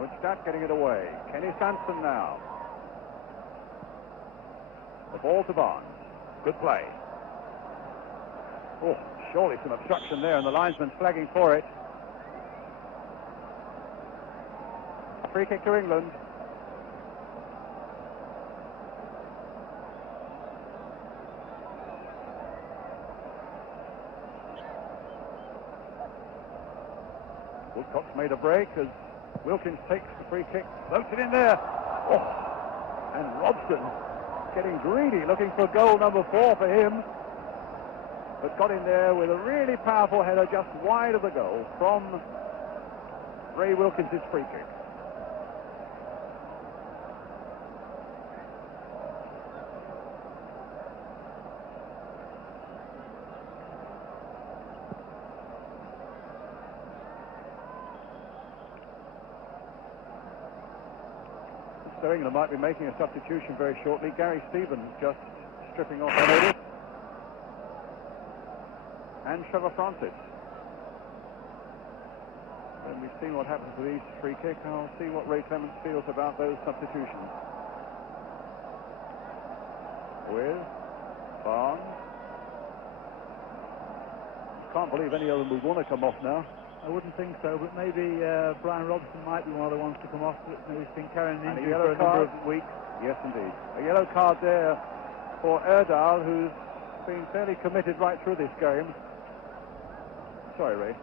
Mujtat getting it away. Kenny Sanson now. The ball to Barnes. Good play. Oh, surely some obstruction there, and the linesman flagging for it. Free kick to England. Woodcock's made a break as Wilkins takes the free kick, floats it in there. Oh, and Robson getting greedy, looking for goal number 4 for him. But got in there with a really powerful header just wide of the goal from Ray Wilkins' free kick. So England might be making a substitution very shortly. Gary Stevens just stripping off unnoticed. And Trevor Francis. And we've seen what happens with each free kick. I'll see what Ray Clements feels about those substitutions. With Barnes. Can't believe any of them would want to come off now. I wouldn't think so, but maybe Brian Robson might be one of the ones to come off. He's been carrying an injury for a number of weeks. Yes, indeed. A yellow card there for Erdal, who's been fairly committed right through this game. Sorry, Ray.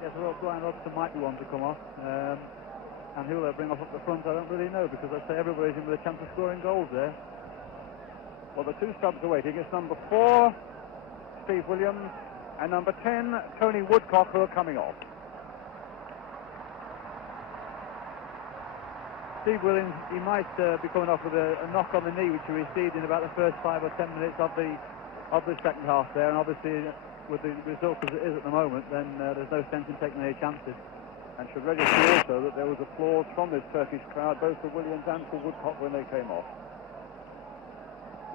Yes, well, Brian Robson might be one to come off. And who they'll bring off up the front, I don't really know, because I'd say everybody's in with a chance of scoring goals there. Well, the two subs are waiting. It's number 4, Steve Williams, and number 10, Tony Woodcock, who are coming off. Steve Williams, he might be coming off with a knock on the knee, which he received in about the first 5 or 10 minutes of the second half there, and obviously with the result as it is at the moment, then there's no sense in taking any chances. And should register also that there was applause from this Turkish crowd, both for Williams and for Woodcock when they came off.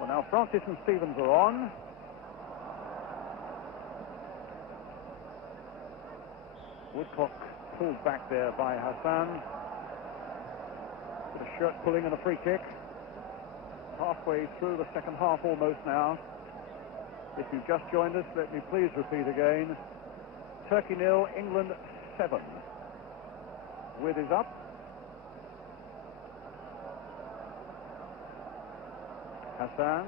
Well, now Francis and Stevens are on. Woodcock pulled back there by Hassan. With a shirt pulling and a free kick. Halfway through the second half almost now. If you've just joined us, let me please repeat again. Turkey 0, England 7. With is up. Hassan.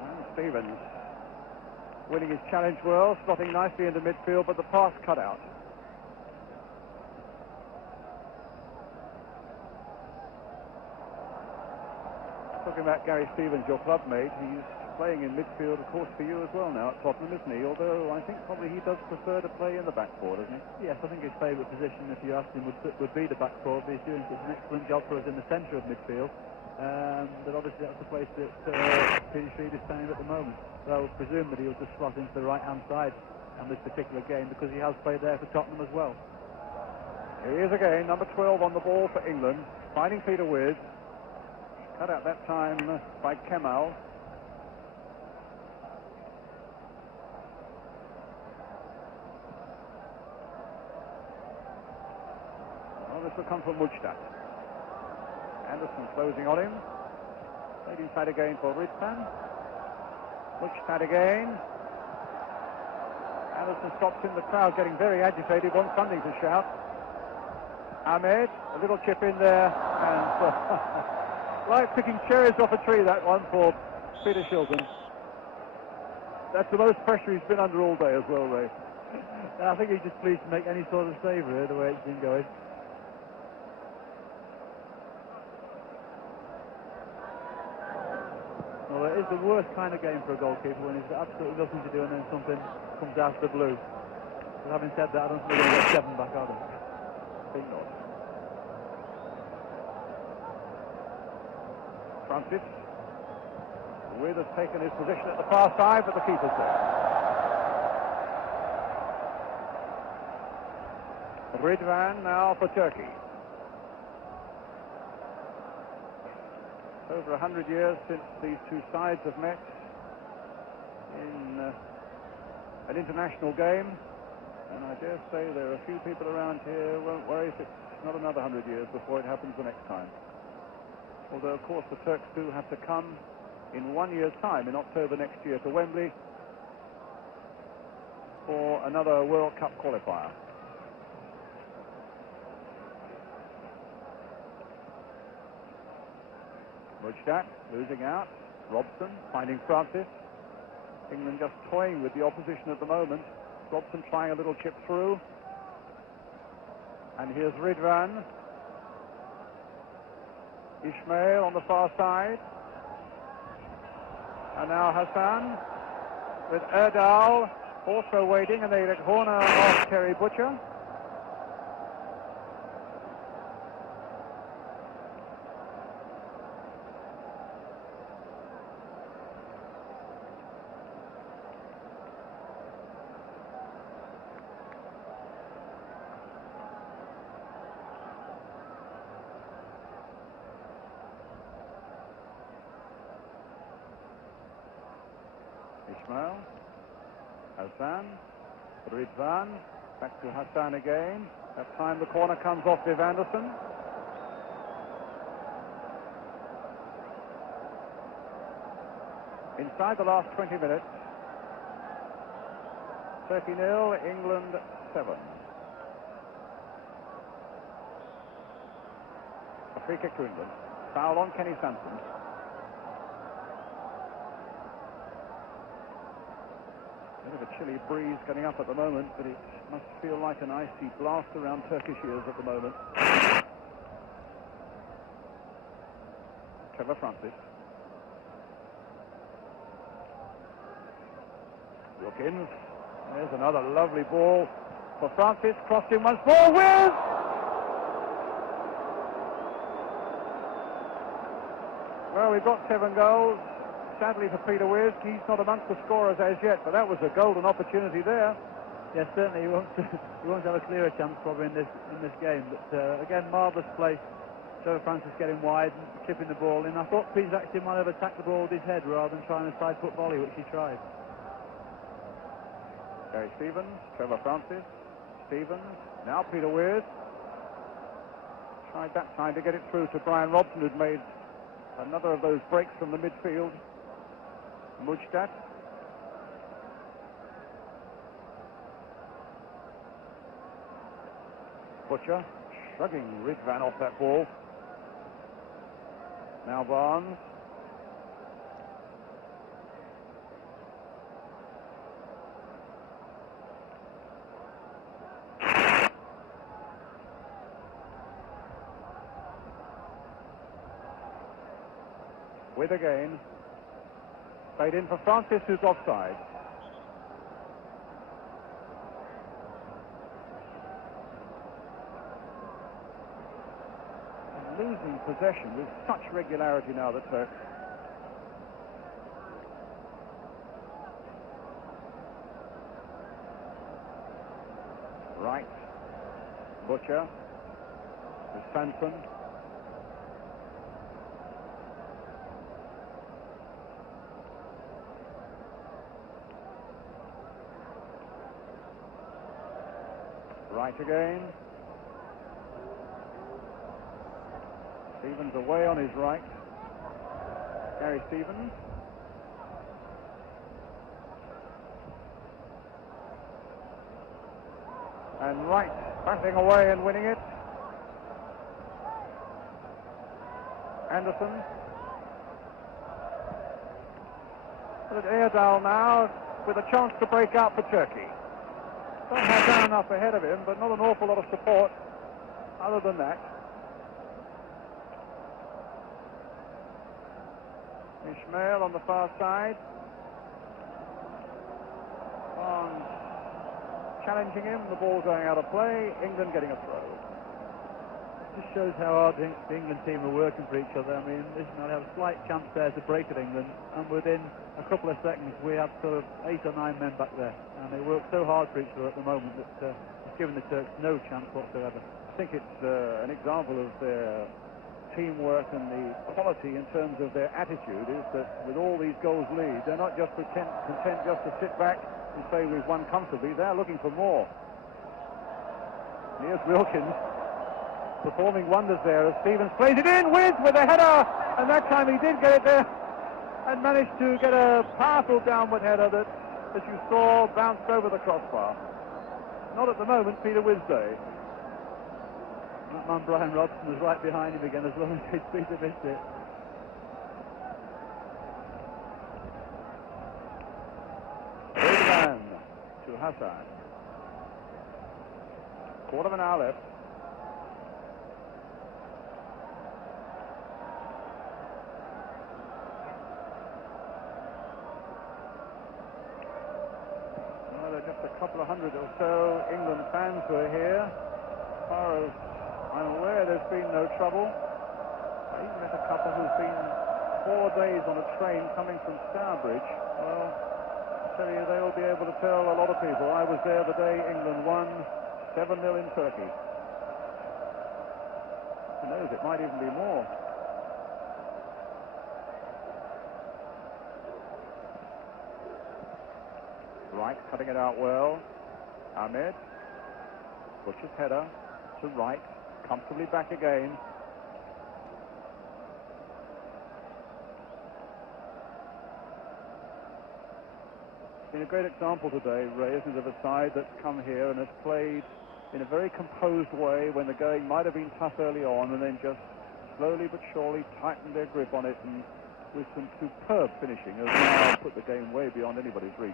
And Stevens. Winning his challenge well, slotting nicely into midfield, but the pass cut out. Talking about Gary Stevens, your club mate, he's playing in midfield, of course, for you as well now at Tottenham, isn't he? Although I think probably he does prefer to play in the back four, doesn't he? Yes, I think his favourite position, if you asked him, would be the back four. But he's doing such an excellent job for us in the centre of midfield. But obviously that's the place that Peter Street is playing at the moment. So I would presume that he'll just slot into the right-hand side on this particular game because he has played there for Tottenham as well. Here he is again, number 12 on the ball for England, finding Peter Wiz. Cut out that time by Kemal. Well, this will come from Mujtat. Anderson closing on him. Played inside again for Rizpan. Mujtat again. Anderson stops in the crowd, getting very agitated, wants something to shout. Ahmed, a little chip in there, and like picking cherries off a tree, that one for Peter Shilton. That's the most pressure he's been under all day as well, Ray. I think he's just pleased to make any sort of save, really, the way it's been going. Well, it is the worst kind of game for a goalkeeper when he's got absolutely nothing to do and then something comes out of the blue. But having said that, I don't think we're going to get 7 back, are they? Think not. Francis. With has taken his position at the far side, but the keeper's there. Ridvan now for Turkey. Over 100 years since these two sides have met in an international game, and I dare say there are a few people around here who won't worry if it's not another 100 years before it happens the next time. Although, of course, the Turks do have to come in 1 year's time, in October next year, to Wembley for another World Cup qualifier. Mujdat losing out. Robson finding Francis. England just toying with the opposition at the moment. Robson trying a little chip through. And here's Ridvan. Ismail on the far side. And now Hassan with Erdal also waiting, and they get a corner off Terry Butcher. Ismail, Hassan, Ridvan, back to Hassan again. That time the corner comes off Viv Anderson. Inside the last 20 minutes, 30-0, England 7. A free kick to England. Foul on Kenny Sansom. Bit of a chilly breeze getting up at the moment, but it must feel like an icy blast around Turkish ears at the moment. Trevor Francis. Wilkins. There's another lovely ball for Francis. Crossed in once more with... Well, we've got 7 goals. Sadly for Peter Wiz, he's not amongst the scorers as yet, but that was a golden opportunity there. Yes, certainly he won't have a clearer chance probably in this game. But again, marvellous play. Trevor Francis getting wide and chipping the ball in. I thought Peter actually might have attacked the ball with his head rather than trying a side foot volley, which he tried. Gary Stevens, Trevor Francis, Stevens, now Peter Wiz. Tried that time to get it through to Brian Robson, who'd made another of those breaks from the midfield. Mujdat. Butcher shrugging Ridvan off that ball. Now Barnes. With again. Played in for Francis, who's offside. And losing possession with such regularity now, the Turks. Right. Butcher. With Sanson. Right again. Stevens away on his right. Gary Stevens. And Wright battling away and winning it. Anderson. But Erdal now with a chance to break out for Turkey. Don't have down enough ahead of him, but not an awful lot of support other than that. Ismail on the far side. Barnes challenging him, the ball going out of play, England getting a throw. Just shows how hard the England team are working for each other. I mean, listen, they have a slight chance there to break at England, and within a couple of seconds we have sort of 8 or 9 men back there, and they work so hard for each other at the moment that it's given the Turks no chance whatsoever. I think it's an example of their teamwork and the quality in terms of their attitude is that with all these goals lead, they're not just content just to sit back and say we've won comfortably. They're looking for more. Here's Wilkins performing wonders there as Stevens plays it in with a header, and that time he did get it there and managed to get a powerful downward header that, as you saw, bounced over the crossbar. Not at the moment, Peter Wisday. That man Brian Robson was right behind him again as long as Peter missed it. Redvan to Hassan. Quarter of an hour left. Well, there are just a couple of hundred or so England fans who are here. As far as I'm aware, there's been no trouble. I even met a couple who've been 4 days on a train coming from Stourbridge. Well, I tell you, they'll be able to tell a lot of people. I was there the day England won 7-0 in Turkey. Who knows, it might even be more. Wright cutting it out well. Ahmed. Butcher's header to Wright. Comfortably back again. It's been a great example today, Ray, isn't it, of a side that's come here and has played in a very composed way when the going might have been tough early on, and then just slowly but surely tightened their grip on it, and with some superb finishing has now put the game way beyond anybody's reach.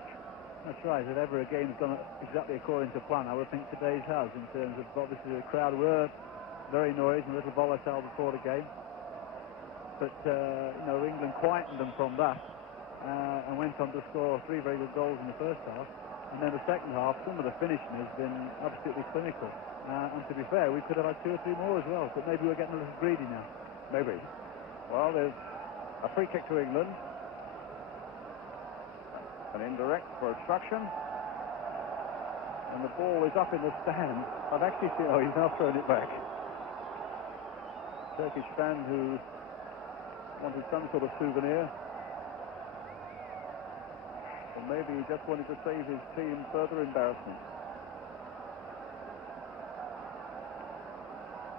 That's right. If ever a game's gone exactly according to plan, I would think today's has, in terms of obviously the crowd were very noisy and a little volatile before the game. But, England quietened them from that and went on to score 3 very good goals in the first half. And then the second half, some of the finishing has been absolutely clinical. And to be fair, we could have had 2 or 3 more as well, but maybe we're getting a little greedy now. Maybe. Well, there's a free kick to England. An indirect for obstruction. And the ball is up in the stand. I've actually seen, he's now thrown it back. Turkish fan who wanted some sort of souvenir. Or maybe he just wanted to save his team further embarrassment.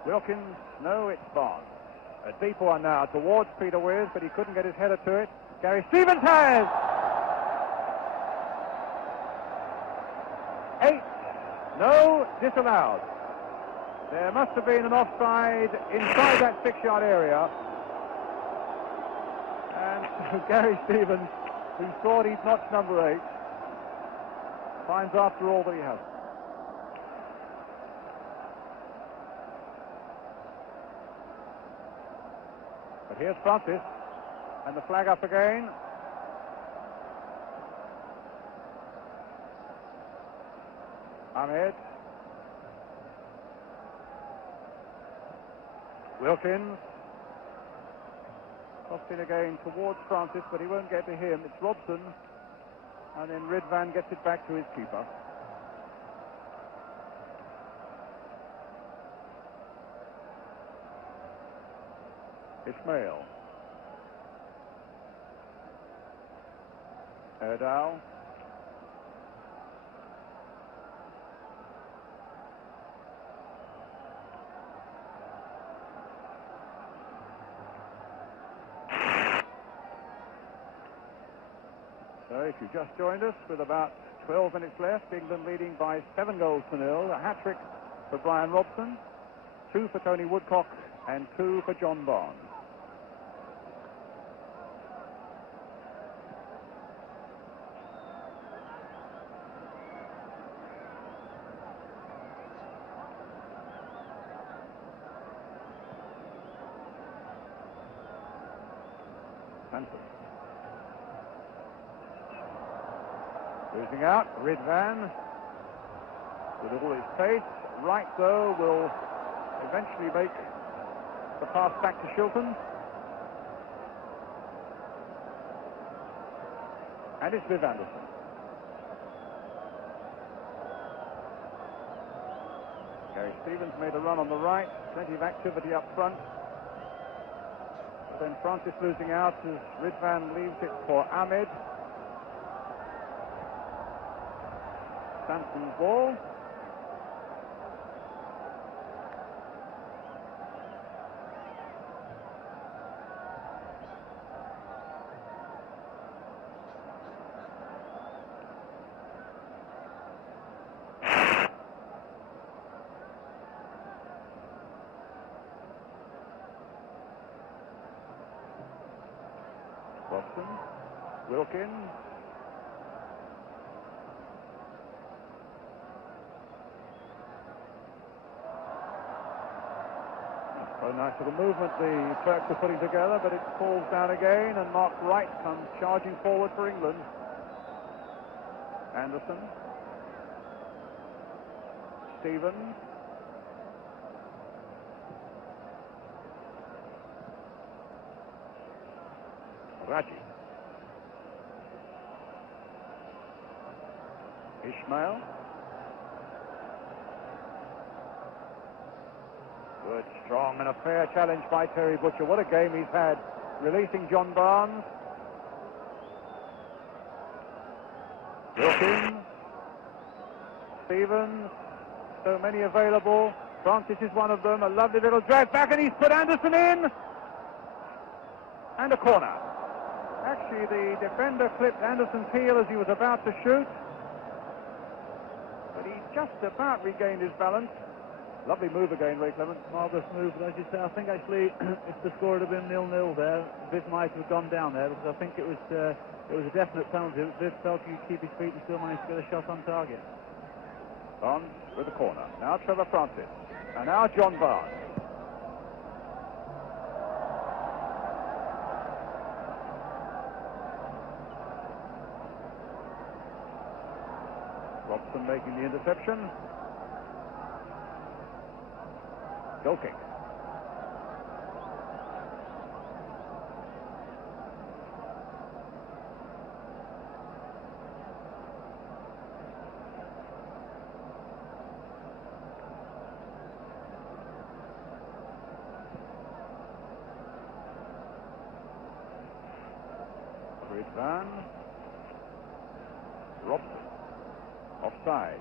Wilkins, no, it's Barnes. A deep one now towards Peter Wiz, but he couldn't get his header to it. Gary Stevens has! 8. No, disallowed. There must have been an offside inside that 6-yard area. And Gary Stevens, who thought he'd notched number 8, finds after all that he has. But here's Francis, and the flag up again. Ahmed. Wilkins. Crossed in again towards Francis, but he won't get to him. It's Robson, and then Redvan gets it back to his keeper. Ismail. Erdal. So if you've just joined us, with about 12 minutes left, England leading by 7 goals to 0. A hat-trick for Brian Robson, 2 for Tony Woodcock, and 2 for John Barnes. Hanson. Losing out, Redvan with all his pace. Wright, though, will eventually make the pass back to Shilton. And it's Viv Anderson. Gary Stevens made a run on the right. Plenty of activity up front. Then Francis losing out as Ridvan leaves it for Ahmed. Sampson's ball. Robson, Wilkin. A nice little movement the Turks are putting together, but it falls down again, and Mark Wright comes charging forward for England. Anderson. Stevens. Raji. Ismail. Good, strong and a fair challenge by Terry Butcher. What a game he's had, releasing John Barnes. Wilkins. Stevens. So many available. Francis is one of them. A lovely little drag back, and he's put Anderson in. And a corner. Actually, the defender clipped Anderson's heel as he was about to shoot. But he just about regained his balance. Lovely move again, Ray Clement. Marvellous move, but as you say, I think actually if the score had been 0-0 there, Viv might have gone down there, because I think it was a definite penalty. Viv felt he could keep his feet and still managed to get a shot on target. Barnes with the corner. Now Trevor Francis. And now John Barnes. Robson making the interception. Goal kick. Ridvan. Robson. Offside.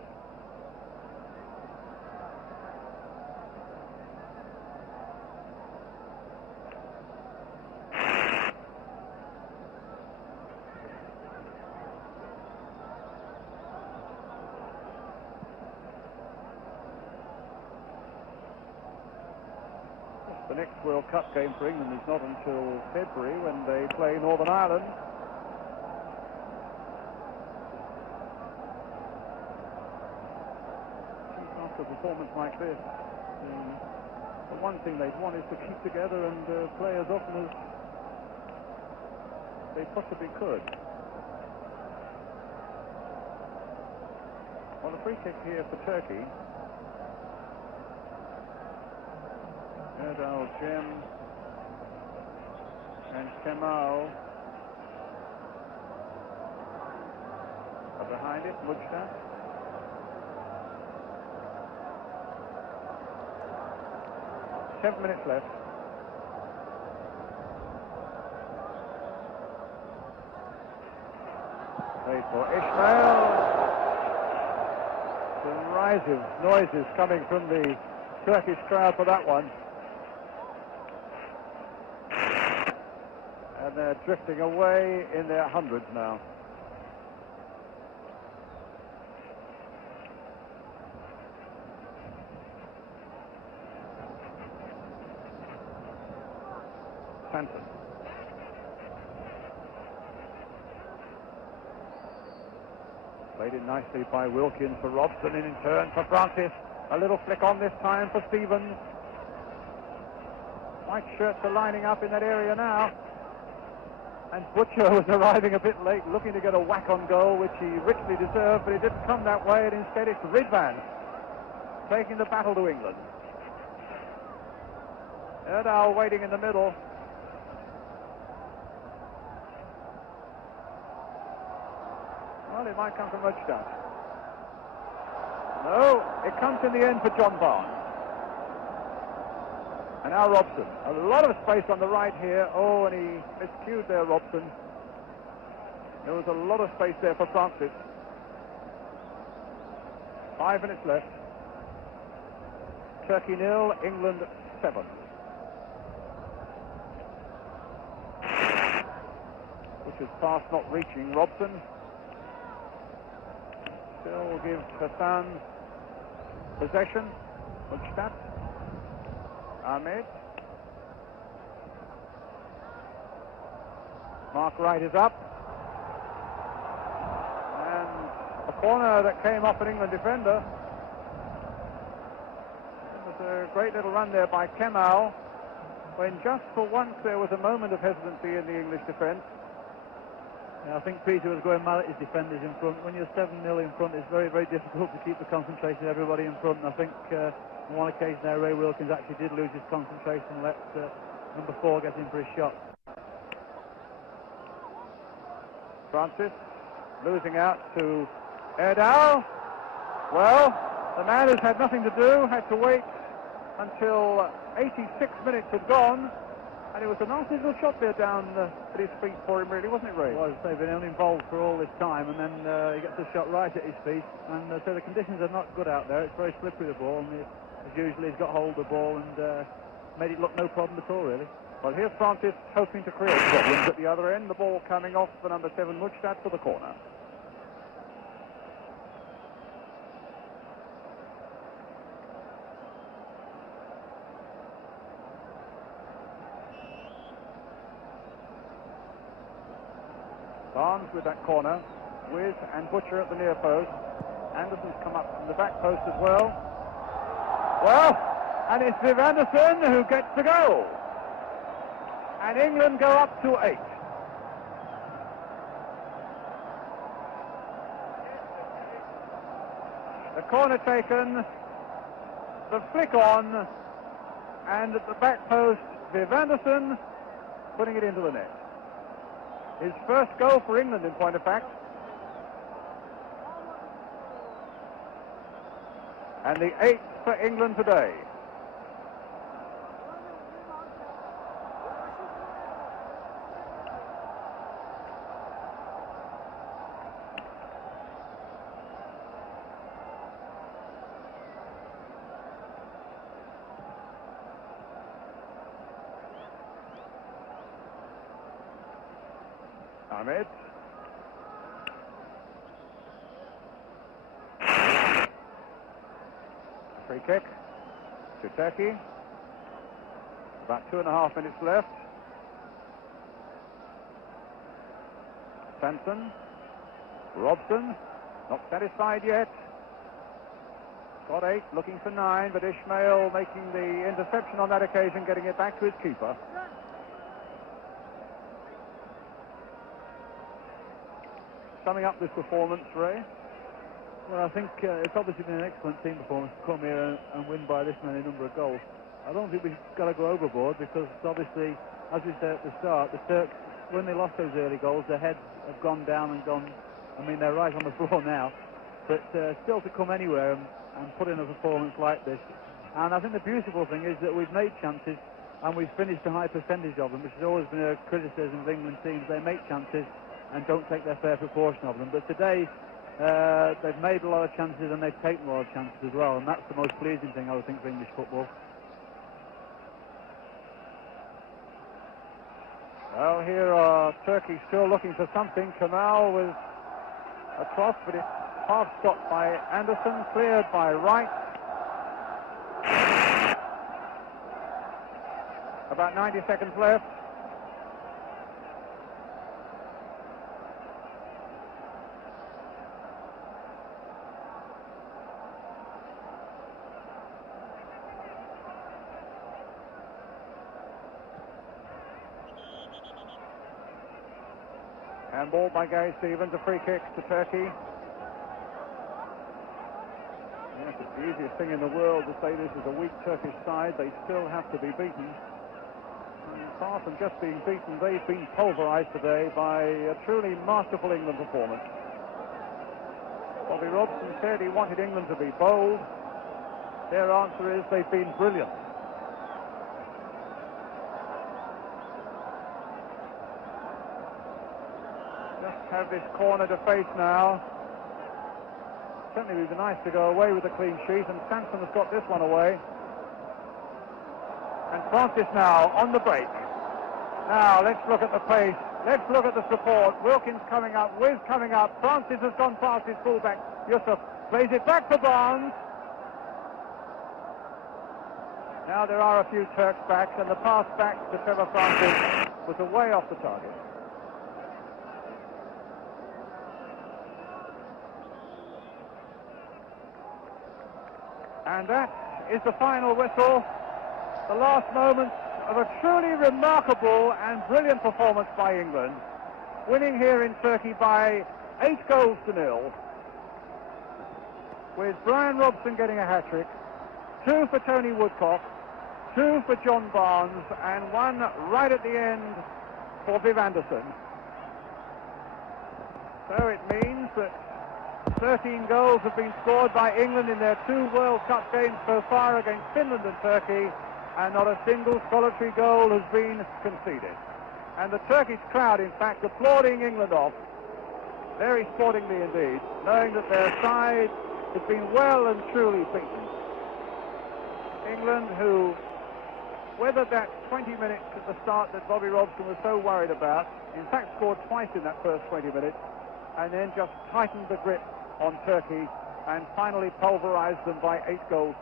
The next World Cup game for England is not until February, when they play Northern Ireland. After a performance like this, the one thing they'd want is to keep together and play as often as they possibly could. Well, a free kick here for Turkey. Erdal, Jem, and Kemal are behind it. Mujta. 7 minutes left. Played for Ismail. Some noises coming from the Turkish crowd for that one. And they're drifting away in their hundreds now. Fenton. Played in nicely by Wilkins for Robson, and in turn for Francis. A little flick on this time for Stevens. White shirts are lining up in that area now. And Butcher was arriving a bit late, looking to get a whack on goal, which he richly deserved, but it didn't come that way, and instead it's Ridvan taking the battle to England. Erdal waiting in the middle. Well, it might come from Mujta. No, it comes in the end for John Barnes. And now Robson. A lot of space on the right here. Oh, and he miscued there, Robson. There was a lot of space there for Francis. 5 minutes left. Turkey 0, England 7. Which is past not reaching Robson. Still give Hassan possession. Munchtat. Ahmed. Mark Wright is up. And a corner that came off an England defender. It was a great little run there by Kemal, when just for once there was a moment of hesitancy in the English defence. Yeah, I think Peter was going mad at his defenders in front. When you're 7-0 in front, it's very, very difficult to keep the concentration of everybody in front. And I think on one occasion there, Ray Wilkins actually did lose his concentration and let number 4 get in for his shot. Francis losing out to Erdal. Well, the man who's had nothing to do had to wait until 86 minutes had gone. And it was a nasty little shot there down at his feet for him, really, wasn't it, Ray? Well, they've been uninvolved for all this time, and then he gets a shot right at his feet. And so the conditions are not good out there. It's very slippery, the ball, and as usually he's got hold of the ball and made it look no problem at all, really. Well, here's Francis hoping to create problems at the other end. The ball coming off for number 7, Munchtat, for the corner. Barnes with that corner. Wiz and Butcher at the near post. Anderson's come up from the back post as well. Well, and it's Viv Anderson who gets the goal. And England go up to 8. The corner taken, the flick on, and at the back post, Viv Anderson putting it into the net. His first goal for England, in point of fact. And the 8th for England today. Ahmed. Free kick to Turkey. About 2.5 minutes left. Sanson. Robson. Not satisfied yet. Got 8, looking for 9, but Ismail making the interception on that occasion, getting it back to his keeper. Summing up this performance, Ray? Well, I think it's obviously been an excellent team performance to come here and win by this many number of goals. I don't think we've got to go overboard, because obviously, as we said at the start, the Turks, when they lost those early goals, their heads have gone down and gone, I mean, they're right on the floor now. But still to come anywhere and put in a performance like this. And I think the beautiful thing is that we've made chances and we've finished a high percentage of them, which has always been a criticism of England teams. They make chances and don't take their fair proportion of them. But today, they've made a lot of chances and they've taken a lot of chances as well, and that's the most pleasing thing, I would think, for English football. Well, here are Turkey still looking for something. Kemal with a cross, but it's half stopped by Anderson, cleared by Wright. About 90 seconds left. Handball by Gary Stevens, a free kick to Turkey. Yes, it's the easiest thing in the world to say this is a weak Turkish side. They still have to be beaten. And far from just being beaten, they've been pulverized today by a truly masterful England performance. Bobby Robson said he wanted England to be bold. Their answer is they've been brilliant. Just have this corner to face now. Certainly would be nice to go away with a clean sheet, and Sanson has got this one away. And Francis now on the break. Now let's look at the pace. Let's look at the support. Wilkins coming up, Wiz coming up. Francis has gone past his fullback. Yusuf plays it back for Barnes. Now there are a few Turks backs, and the pass back to Trevor Francis was away off the target. And that is the final whistle. The last moments of a truly remarkable and brilliant performance by England, winning here in Turkey by 8-0, with Brian Robson getting a hat-trick, 2 for Tony Woodcock, 2 for John Barnes, and 1 right at the end for Viv Anderson. So it means that 13 goals have been scored by England in their 2 World Cup games so far against Finland and Turkey, and not a single solitary goal has been conceded. And the Turkish crowd, in fact, applauding England off, very sportingly indeed, knowing that their side has been well and truly beaten. England, who weathered that 20 minutes at the start that Bobby Robson was so worried about, in fact scored twice in that first 20 minutes, and then just tightened the grip on Turkey and finally pulverized them by 8-0.